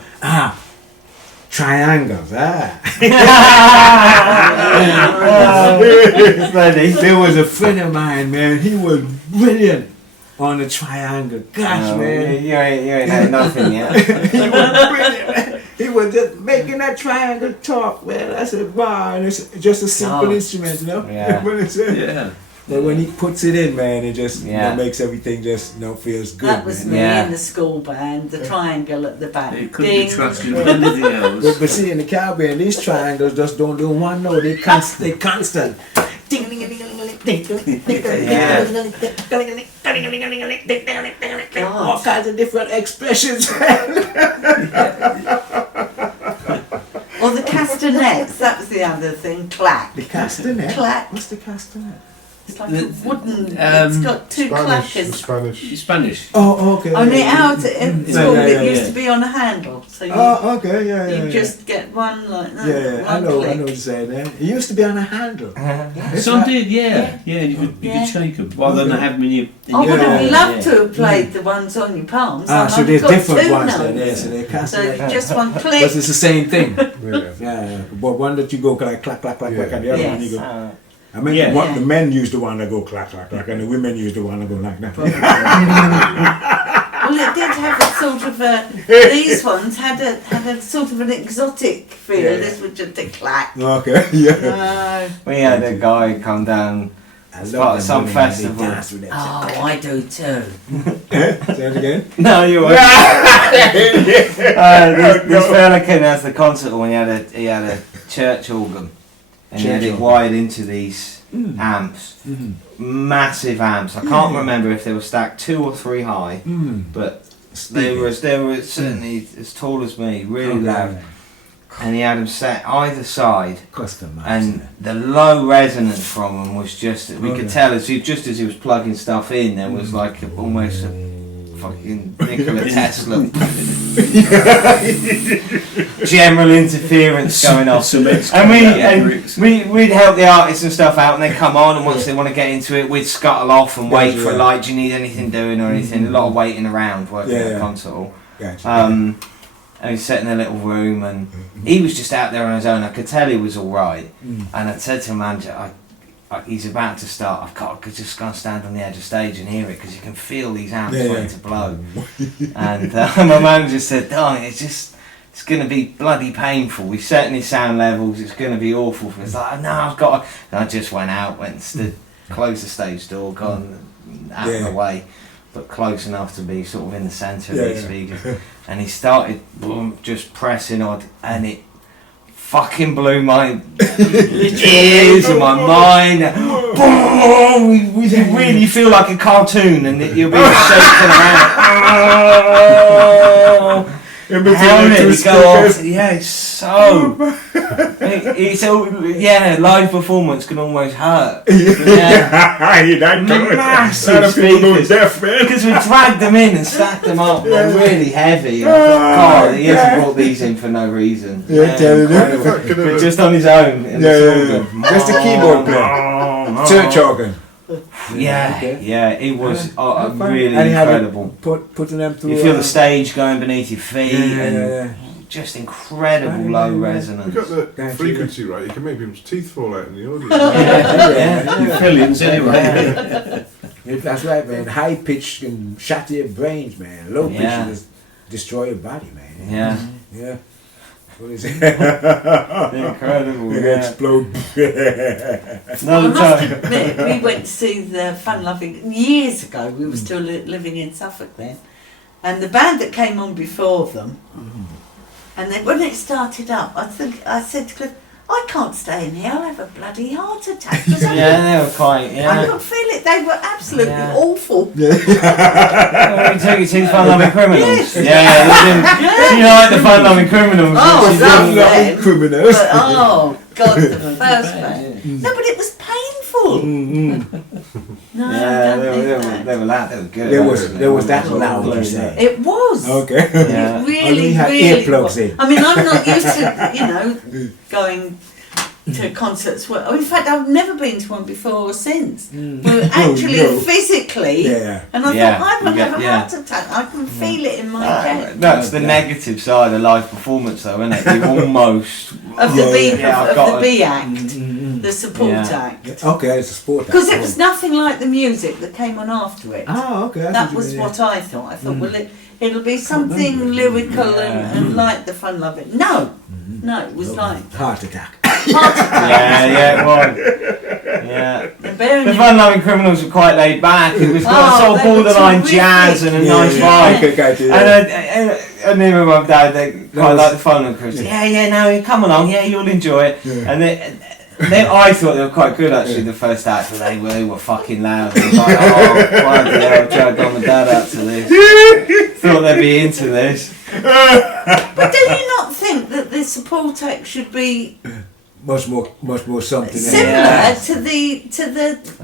Triangles. There was a friend of mine, man. He was brilliant on the triangle. Gosh, man. You ain't had nothing yet. He was brilliant. He was just making that triangle talk, man. I said, wow, and it's just a simple instrument, you know? But when he puts it in, man, it just makes everything just feels good. That was me in the school band, the triangle at the back. It couldn't be trusted with anything else. But see, in the Caribbean, these triangles just don't do one note. They constant. All kinds of different expressions. Or the castanets, that was the other thing, clack. The castanet? Clack. What's the castanet? It's like a wooden, it's got two clackers. Spanish. Oh, okay. Only out in school it used to be on a handle. So you, you just get one like that. Yeah, I know what you're saying there. It used to be on a handle. Some did, you could shake them rather than have them in your... I would have loved to have played the ones on your palms. So there's different ones there. So they're castanets. So just one click. But it's the same thing. But one that you go clack, clack, clack, clack, and the other one you go... I mean, the men use the one that go clack, clack, clack, and the women use the one that go like that. Well, it did sort of these ones had a sort of an exotic feel. Yeah. This was just a clack. Okay, yeah. We had a guy come down as part of some festival. Oh, I do too. Say it again. No, you were. This fella came out to the concert when he had a church organ, and he had it wired into these amps, massive amps. I can't remember if they were stacked 2 or 3 high, but they were certainly as tall as me, really loud. And he had them set either side, and the low resonance from them was just, we could tell as he was plugging stuff in, there was like almost a fucking Nikola Tesla general interference going off. And we'd help the artists and stuff out, and they'd come on, and once they want to get into it, we'd scuttle off and wait for a light. Do you need anything doing or anything? A lot of waiting around working at the concert hall. And he's sat in a little room, and he was just out there on his own. I could tell he was all right. And I said to him, manager, he's about to start. I could just go and stand on the edge of stage and hear it, because you can feel these amps ready to blow. And my manager said, "Darling, it's going to be bloody painful. We've set any sound levels. It's going to be awful." It's like, "No, I've got." And I just went and stood, closed the stage door, gone out of the way, but close enough to be sort of in the centre of these speakers. And he started just pressing on, and it fucking blew my ears and my mind. Boom! You really feel like a cartoon, and you're being shaken around. Helmet go off. Yeah, it's so. Live performance can almost hurt. Massive speakers. Because we dragged them in and stacked them up. They're really heavy. And I thought, God, he hasn't brought these in for no reason. But just on his own. Just a keyboard player. Church organ. It was really incredible. Putting them through. You feel the stage going beneath your feet, and just incredible low resonance. You got the frequency right. You can make people's teeth fall out in the audience. Millions anyway. That's right, man. High pitch can shatter your brains, man. Low pitch can destroy your body, man. Yeah. What is it? Incredible. Explode. I must admit, we went to see the Fun Loving years ago. We were still living in Suffolk then, and the band that came on before them, and then when it started up, I said to Cliff, "I can't stay in here. I'll have a bloody heart attack." They were quite. I could feel it. They were absolutely awful. You took you to Fun Loving Criminals. Yes. You like the Fun Loving Criminals? Criminals. But, oh God, the first band. No, but it was painful. No, they were loud. They were good. There was that loud. You say. It was. Okay. It really had really earplugs was. in. I mean, I'm not used to going to concerts. In fact, I've never been to one before or since. But actually, physically, and I thought, I will have a heart attack. I can feel it in my chest. That's the negative side of live performance, though, isn't it? You almost of the B act, the support act. Okay, it's a support act. Because it was nothing like the music that came on after it. Oh, okay. That was what I thought. I thought, well, it'll be something lyrical and like the Fun Loving. No, it was like heart attack. It was. The Fun Loving Criminals were quite laid back. It was got sort of borderline jazz and a nice vibe. And then my mum and dad, they quite like the Fun Loving Criminals. No, come along, you'll enjoy it. And I thought they were quite good actually. The first act, but they were fucking loud. I was like, why did I drag mum and dad out to this? Thought they'd be into this. But do you not think that the support act should be much more something similar to the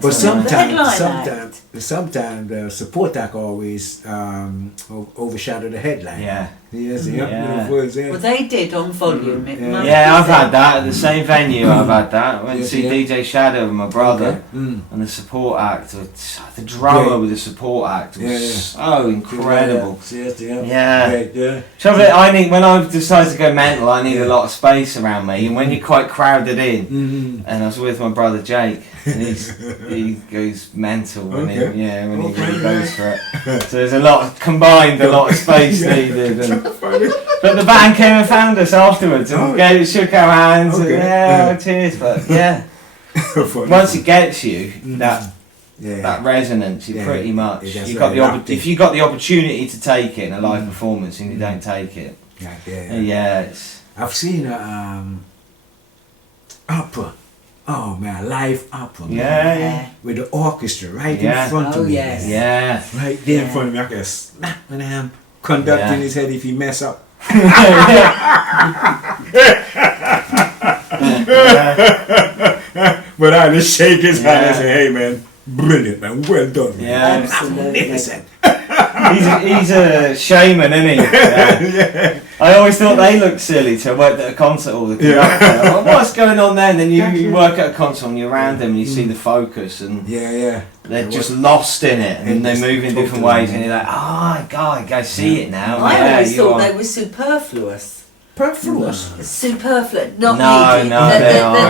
but headline act? Sometimes the support act always overshadow the headline. Well, they did on volume. I've had that at the same venue. I've had that. I went to see DJ Shadow with my brother, and the support act, the drummer with the support act was so incredible. I need, when I decided to go mental, I need a lot of space around me, and when you're quite crowded in, and I was with my brother Jake. And he goes mental when he really goes for it. So there's a lot of space needed. But the band came and found us afterwards and shook our hands and cheers. But once it gets you, that resonance, you pretty much if you got the opportunity to take it in a live performance and you don't take it. I've seen opera. Oh man, live opera. With the orchestra right in front of me. Right there in front of me. I can snap and him conducting his head if he mess up. But I just shake his hand and say, hey man, brilliant man, well done. Magnificent. He's a shaman, isn't he? I always thought they looked silly till I worked at a concert all the time. What's going on there? And then you work at a concert and you're around them and you see the focus and they're just lost in it and they move in different ways and you're like, God, I see it now. I always thought they were superfluous. Superfluous, not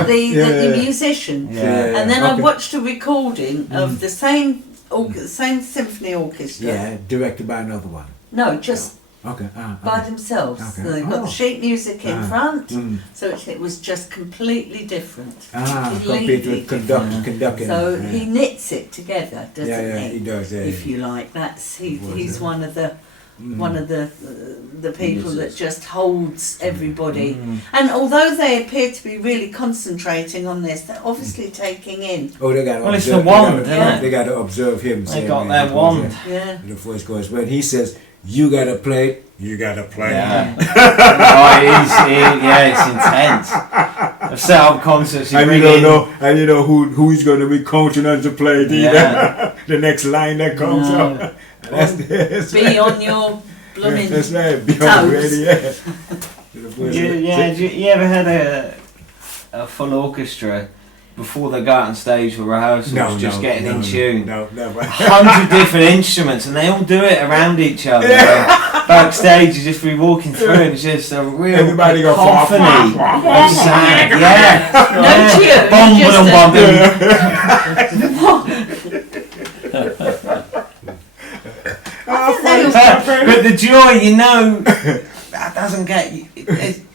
the musician. And then I watched a recording of the same symphony orchestra. Directed by another one. No, just by themselves. So they've got the sheet music in front, so it was just completely different. Compared to conducting. So he knits it together, doesn't he? He does. If you like, he's one of the people that just holds everybody. And although they appear to be really concentrating on this, they're obviously taking in. They got to it's the wand, they got to observe him. They got their wand. The voice goes, when he says, you got to play it, you got to play it. It's intense. I've set up concerts and you don't know, and you know who he's going to be coaching on to play it either. The next line that comes up. Be on your blooming that's right. Be toes. on ready, You ever had a full orchestra before they go out on stage for rehearsals, getting in tune? No, never. 100 different instruments, and they all do it around each other. Backstage, you just be walking through, and it's just a real everybody cacophony of sound. No but the joy, that doesn't get.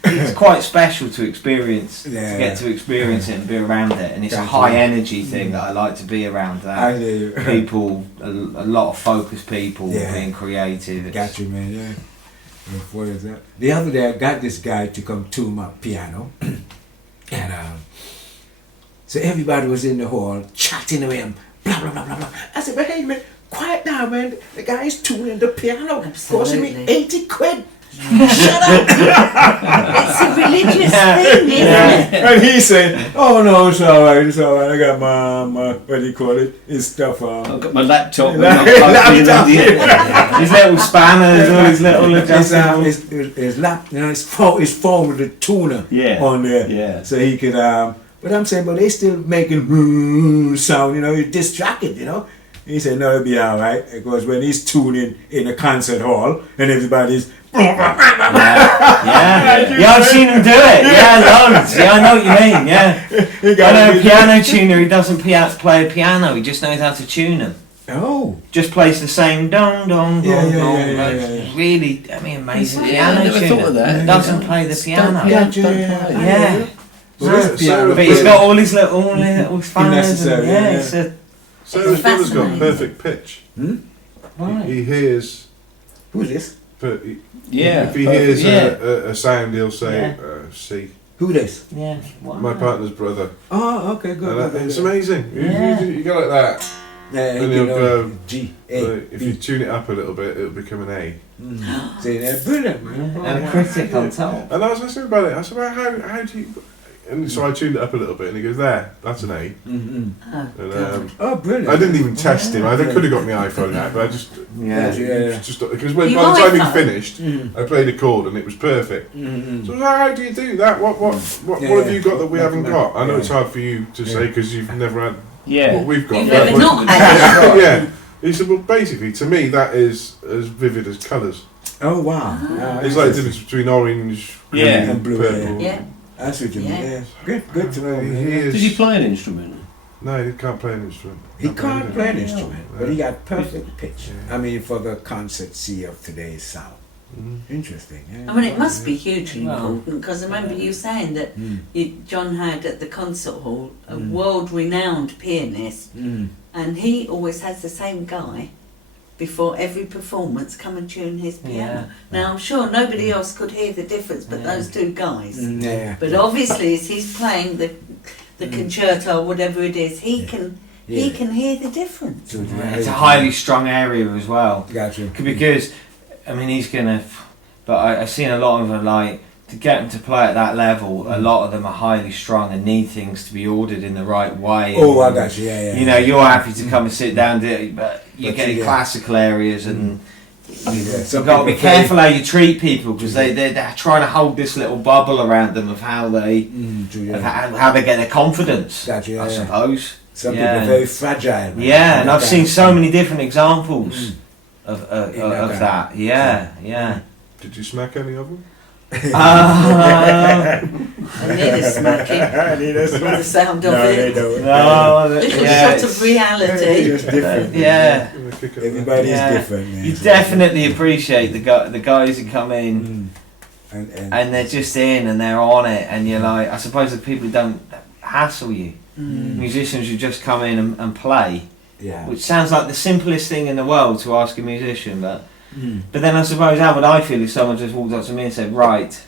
It's quite special to experience. To get to experience it and be around it, and it's a high energy thing that I like to be around. That people, a lot of focused people, being creative. Got you, man. Yeah. What is that? The other day, I got this guy to come tune my piano, and so everybody was in the hall chatting to him, blah blah blah blah blah. I said, "But hey, man, quiet down, man. The guy's tuning the piano, costing me 80 quid." Shut up! It's a religious thing, isn't it? And he said, "Oh no, it's all right. I got my what do you call it? His stuff. I've got my laptop. His little spanners, all his little adjustments. His phone with the tuner on there. Yeah. So he could. But I'm saying, but they still making sound. You're distracted. He said, no, it'll be all right, because when he's tuning in a concert hall and everybody's I've seen him do it. Loads. I know what you mean. I know a piano tuner. He doesn't play a piano. He just knows how to tune them. Just plays the same dong dong dong dong. Really, amazing piano tuner. Thought of that. Doesn't play the piano. But he's got all his little spanners. So the brother's got perfect pitch. He hears. Who's this? If he hears a sound, he'll say C. Who this? My partner's brother. Oh, okay, good. It's amazing. You go like that. And he'll go G. If you tune it up a little bit, it'll become an A. See, they're brilliant, man. And a critic on top. And I was listening about it. I said, well, how do you? And so I tuned it up a little bit, and he goes, "There, that's an A." Brilliant! I didn't even test him. I could have got my iPhone out, but I just because by the time he finished, I played a chord and it was perfect. So how do you do that? What have you got that we haven't got? I know it's hard for you to say because you've never had what we've got. You've never not had it. He said, well, basically, to me, that is as vivid as colours. Oh wow! It's like the difference between orange, green, and blue, purple. Yeah. That's what you mean. Good to know. Did you play an instrument? No, he can't play an instrument. He can't play an instrument, but he got perfect pitch. I mean, for the concert C of today's sound. Interesting. Yeah. I mean, it must be hugely important, because I remember you saying that John had at the concert hall a world-renowned pianist, and he always has the same guy before every performance come and tune his piano. Now I'm sure nobody else could hear the difference but those two guys. But obviously as he's playing the concerto or whatever it is, he can hear the difference. It's a highly strung area as well. Gotcha. Because I mean he's gonna, but I've seen a lot of them, like, to get them to play at that level, a lot of them are highly strung and need things to be ordered in the right way. Oh, I got you. Yeah. You know, you're happy to come and sit down, but you're getting classical areas, and you've got to be careful how you treat people, because they're trying to hold this little bubble around them of how they how they get their confidence. Gotcha, I suppose. Some people are very fragile. Yeah, and I've seen so many different examples of that. Yeah. Did you smack any of them? I need a smacking. For the sound of it. Little shot of reality. Just different. Everybody's different. Man. You definitely appreciate the guys who come in and they're just in and they're on it, and you're like, I suppose the people who don't hassle you, musicians who just come in and play, which sounds like the simplest thing in the world to ask a musician, but then I suppose how would I feel if someone just walked up to me and said, right,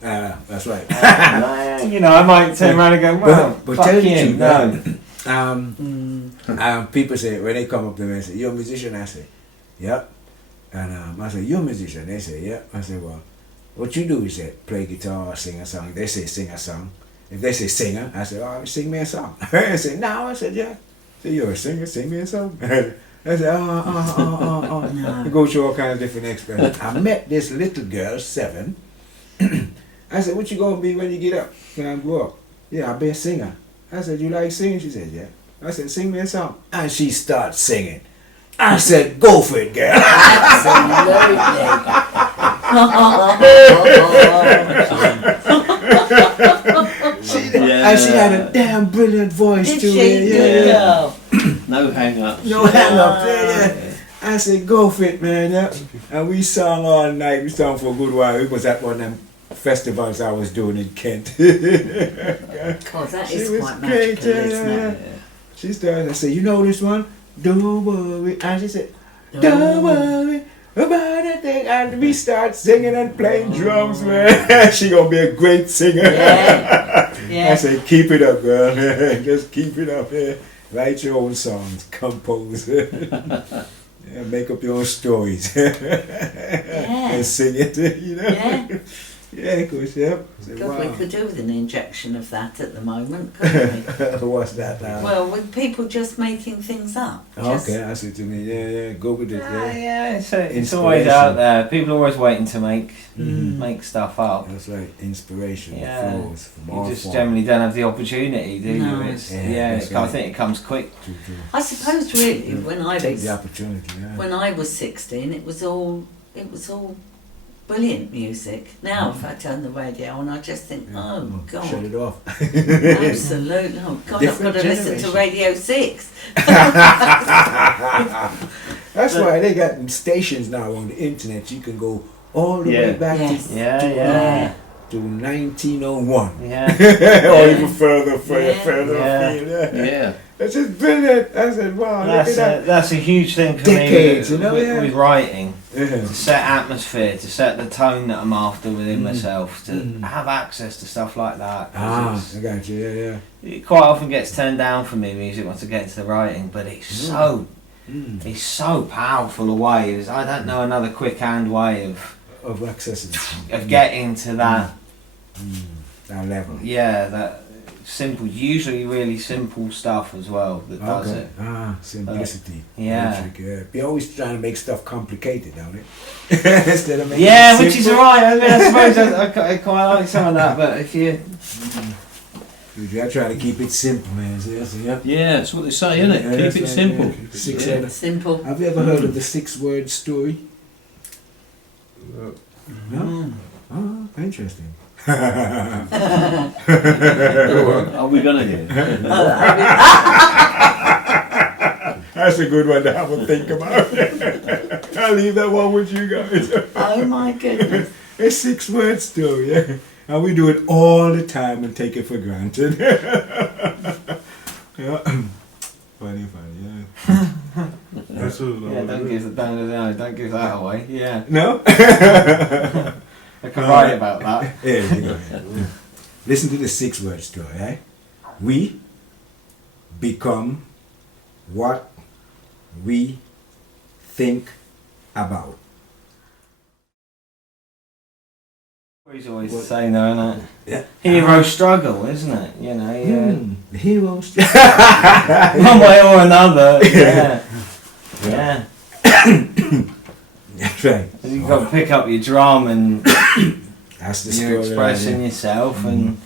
that's right. You know, I might turn around and go, well, but fuck tell you, you, no. People say, when they come up to me and say, you're a musician? I say, yep. And I say, you're a musician? They say, yep. I say, well, what you do is play guitar or sing a song. They say sing a song. If they say singer, I say, oh, sing me a song. I say, no. I said, yeah. I say, you're a singer, sing me a song. I said, no. I go through all kinds of different experiences. I met this little girl, 7. I said, what you gonna be when you get up? When I grow up? Yeah, I'll be a singer. I said, you like singing? She said, yeah. I said, sing me a song. And she starts singing. I said, go for it, girl. And she had a damn brilliant voice too. Yeah. No hang-ups. No hang-ups. Yeah. I said, go for it, man. Yeah. And we sang all night. We sang for a good while. It was at one of them festivals I was doing in Kent. God, that is quite magical, isn't it? She started. I said, you know this one? Don't worry. And she said, don't worry about a thing. And we start singing and playing drums, man. She gonna be a great singer. I said, keep it up, girl. Just keep it up. Write your own songs, compose. Make up your own stories. And sing it, you know. Yeah, of course, God, we could do with an injection of that at the moment, couldn't we? What's that now? Well, with people just making things up. Okay, I see what you mean. Yeah, go with it. It's always out there. People are always waiting to make stuff up. That's right, inspiration flows from all you just generally don't have the opportunity, do you? No. I think it comes quick. I suppose really when I was the opportunity. When I was 16, it was all brilliant music. Now if I turn the radio on, I just think, oh God, shut it off. Absolutely. Oh God, Different I've got to listen to Radio 6. That's why they got stations now on the internet. You can go all the way back to 1901. Or even further afield. It's just brilliant. I said, wow, look at that. That's a huge thing for Decades, me with writing. Yeah. To set atmosphere, to set the tone that I'm after within myself, to have access to stuff like that. I got you, It quite often gets turned down for me, music, once I get into the writing, but it's so powerful a way. I don't know another quick hand way of accessing. Of getting to that that level. Yeah, that simple, usually really simple stuff as well that does it. Simplicity. Logic, You're always trying to make stuff complicated, don't it? Instead of making it which is alright. I mean, I suppose I quite like some of that, but if you... I try to keep it simple, man. Yeah, that's what they say, isn't it? Keep it simple. Simple. Have you ever heard of the 6-word story? No? Oh, interesting. Are we gonna hear? That's a good one to have a think about. I'll leave that one with you guys. Oh my goodness. It's 6 words though, yeah. And we do it all the time and take it for granted. Yeah. Funny, yeah. Don't give that away. Yeah. No? I can write about that. There you go. Listen to the 6 words though, eh? We become what we think about. He's always the same though, isn't it? Yeah. Hero struggle, isn't it? You know, The heroes. one way or another. Yeah. Yeah. That's right. You've got to pick up your drum and That's the you're story. expressing yourself, and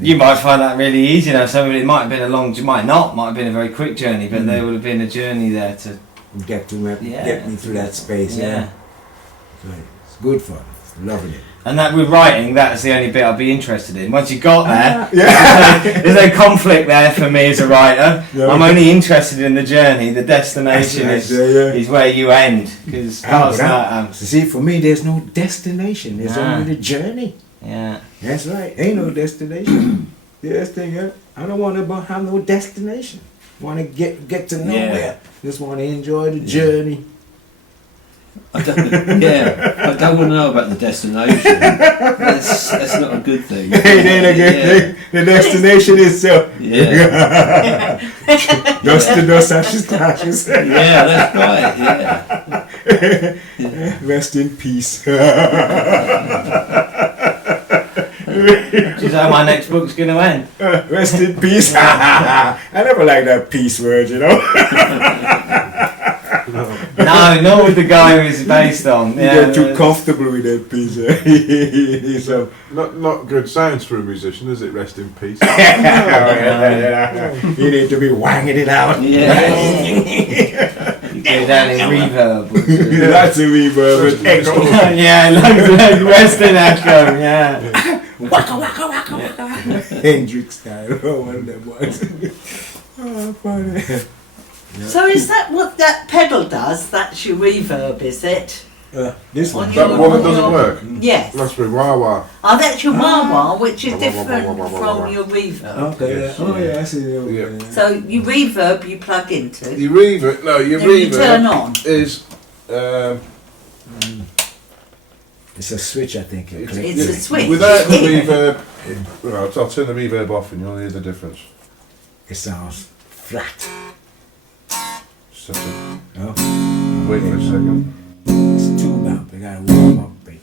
you might find that really easy. You know, some of it might have been a long, might have been a very quick journey, but there would have been a journey there to get me through that space. Yeah. Right. It's good fun. Loving it. And that with writing, that's the only bit I'd be interested in. Once you got there, Yeah. there's no conflict there for me as a writer. Yeah. I'm only interested in the journey. The destination is where you end. Because see, for me, there's no destination. There's only the journey. Yeah. That's right. Ain't no destination. Yes, thing. Yeah. I don't want to have no destination. Want to get to nowhere. Just want to enjoy the journey. I don't want to know about the destination. That's not a good thing. It ain't a good thing. The destination is so. Yeah. Dust to dust, ashes to ashes. Yeah, that's right. Yeah. Rest in peace. Which is how my next book's going to end. Rest in peace. I never liked that peace word, you know. No, not with the guy who it's based on. You get too comfortable with that piece. So not good sounds for a musician, is it? Rest in peace. You need to be wanging it out. Yeah. You go down in reverb. That's a reverb. Echo. Yeah, like rest in echo. Yeah. Waka waka waka waka. Hendrix style. Oh, one of them was. Oh, funny. So is that what that pedal does? That's your reverb, is it? This one. That one that doesn't work? Yes. That's with wah-wah. Oh, that's your wah-wah, which is different from your reverb. Okay. Yes. Oh, yeah, I see. Yeah. So your reverb you plug into. Your reverb, then you turn on. Is it's a switch, I think. It's a switch. Without the reverb, I'll turn the reverb off and you'll hear the difference. It sounds flat. So, Oh. wait for a second. It's too up. I gotta warm up a bit.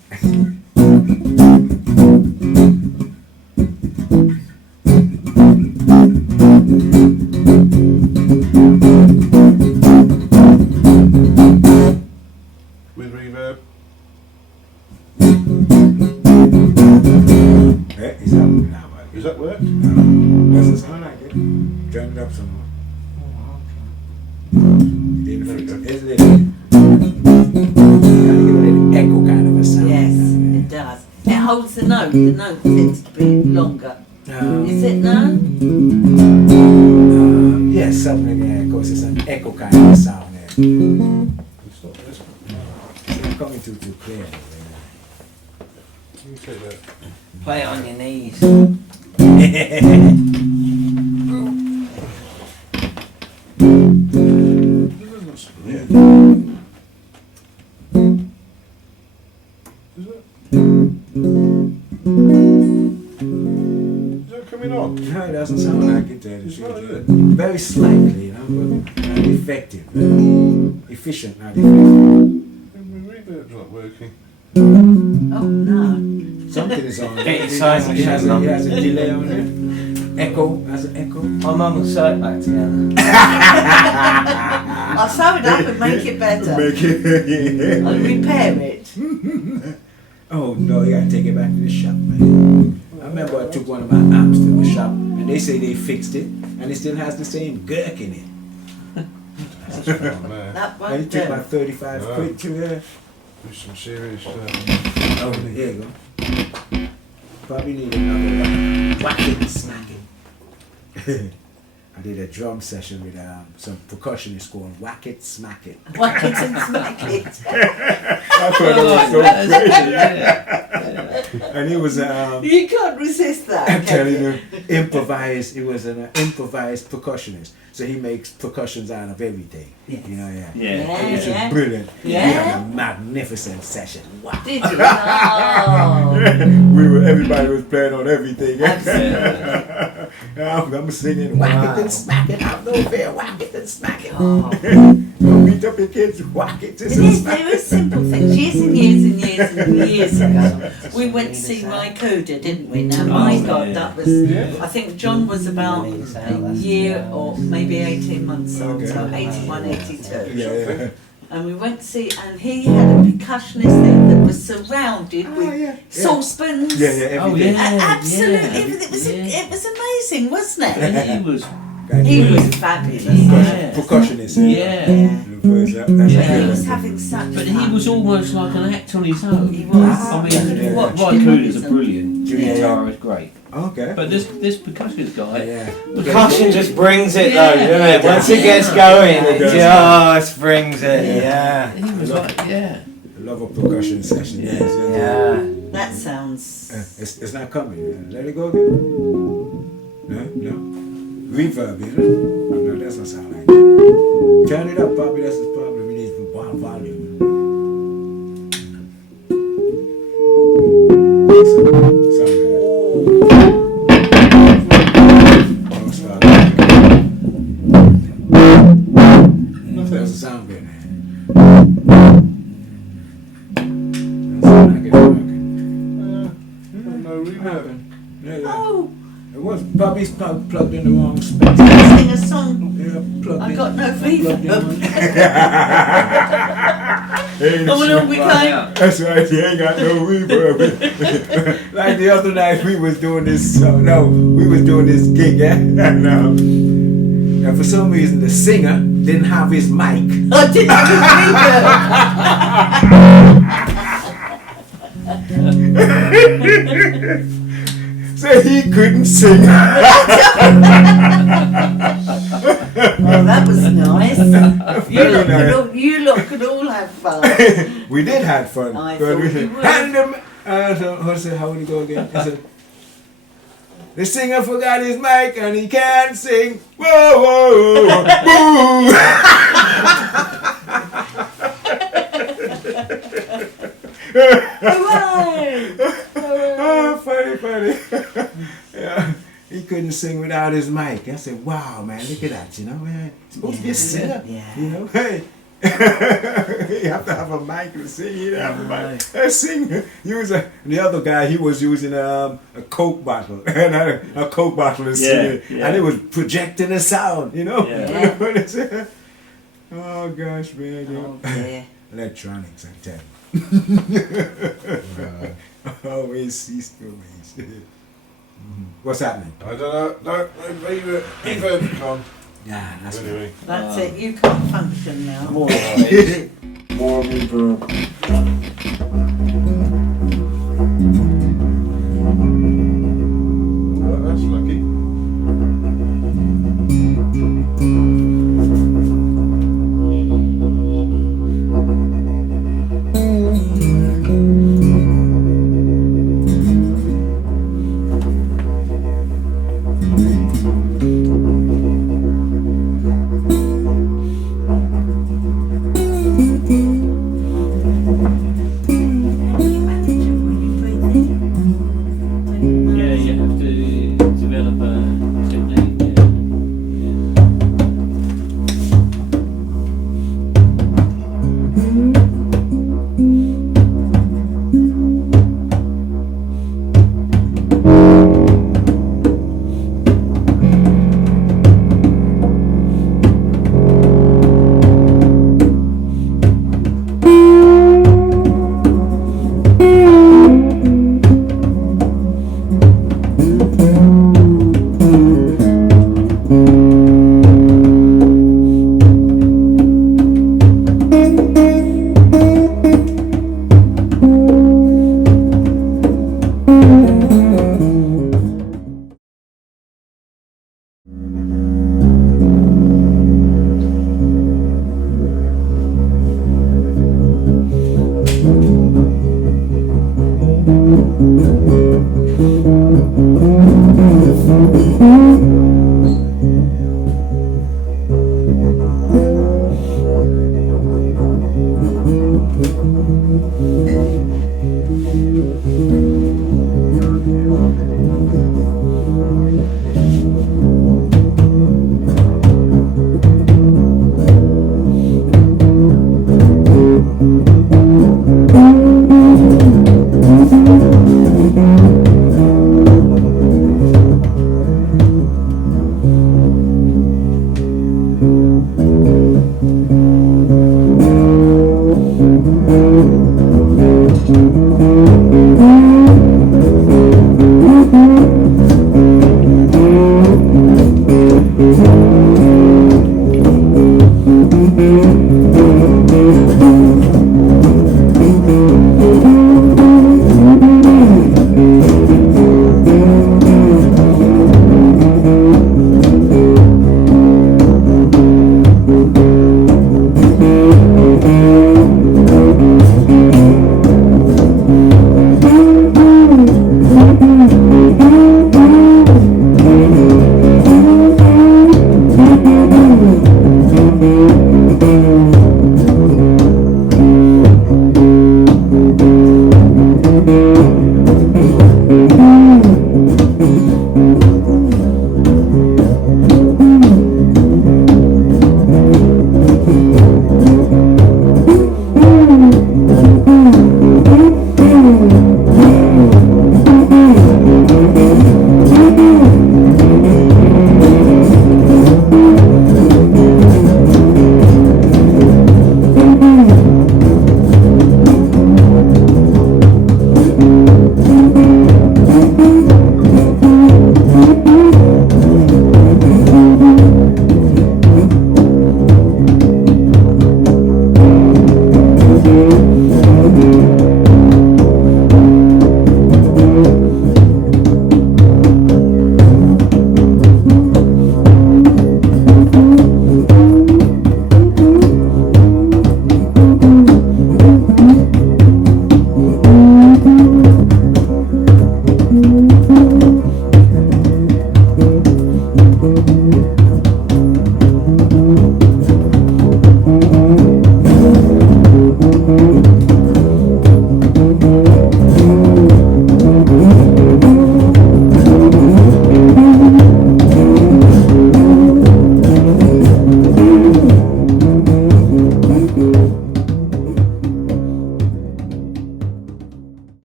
With reverb. Is that now? Does that work? Doesn't sound like it. Turn it up some more. It's a little. Echo kind of a sound. Yes, it does. It holds the note. The note tends to be longer. Is it now? Yes, something like that. Because it's an echo kind of a sound. It's not coming too clear. You take that. Play it on your knees. Is that coming on? No, it doesn't sound like it. It's not, is it? Very slightly, you know, but not effective. Efficient, not effective. My reverb's not working. Oh no. Something is on. Get your sewing It has machine on. a delay on it. Echo, has an echo. My mum will sew it back together. I'll sew it up and make it better. Make it. I'll repair it. Oh no, you gotta take it back to the shop, man. I remember I took one of my amps to the shop and they say they fixed it and it still has the same gurk in it. That's fine, man. That And won't it took do. about 35 quid to Do some serious Oh, there you go. Probably need another whack it and smack it. I did a drum session with some percussionists called Whack It, Smack It. Whack it and smack it. I thought it was so crazy. And he was you can't resist that. I'm telling you, improvised. He was an improvised percussionist, so he makes percussions out of everything. Yes. You know, Yeah, which is brilliant. Yeah. We had a magnificent session. Wow. Did you? Oh. Everybody was playing on everything. Absolutely. I'm singing whack it and smack it out no fair, whack it and smack it. Oh. Don't beat up your kids, whack it It is, there are simple things. Years and years and years and years ago, we went to see Rycoda, didn't we? Now, my God, that was, I think John was about a year or maybe 18 months old, so 81, 82. Yeah. And we went to see, and he had a percussionist there that was surrounded with saucepans. Everything. Absolutely, yeah. everything. It was amazing, wasn't it? And He was fabulous. Percussionist. He was having such But fun. he was almost like an act on his own. He was. I mean, Rycoda's a brilliant Yeah. guitarist, great. Okay. But this percussionist guy, Percussion just brings it though, Yeah. doesn't it? Once it gets going, it just brings it. Yeah. he was like, I love a percussion session. Yeah. That sounds. It's not coming. Let it go again. No. Reverb, you know? No, that's not sound like it. Turn it up, Bobby. That's his problem. We need volume. Something like that. That doesn't sound good. No reverb. Oh, It was Bobby's plugged in the wrong space. sing a song. Yeah, plugged I in. got no Plugged reverb. in. Oh, no, we can't. That's right, he ain't got no reverb. Like the other night we was doing this, we was doing this gig, and for some reason the singer didn't have his mic. I didn't have reverb. So he couldn't sing. Oh, that was nice. Very nice. You lot could all have fun. We did have fun. I But thought we you said, would. hand him. How would he go again? He said, the singer forgot his mic and he can't sing. Whoa, whoa, whoa, boo. Hooray! Oh, funny. Yeah. He couldn't sing without his mic. I said, wow, man, look at that, you know, man. He's supposed to be a singer. Yeah. You know, hey. You have to have a mic to sing. You have a mic. Sing. The other guy, he was using a Coke bottle. And a Coke bottle is singing. Yeah. And it was projecting a sound, you know. Yeah. Oh, gosh, man. Oh, dear. Electronics, I tell you. Always cease to amaze. What's happening? I don't know. No, reverb gone. Yeah, that's Anyway. That's it. You can't function now. More reverb.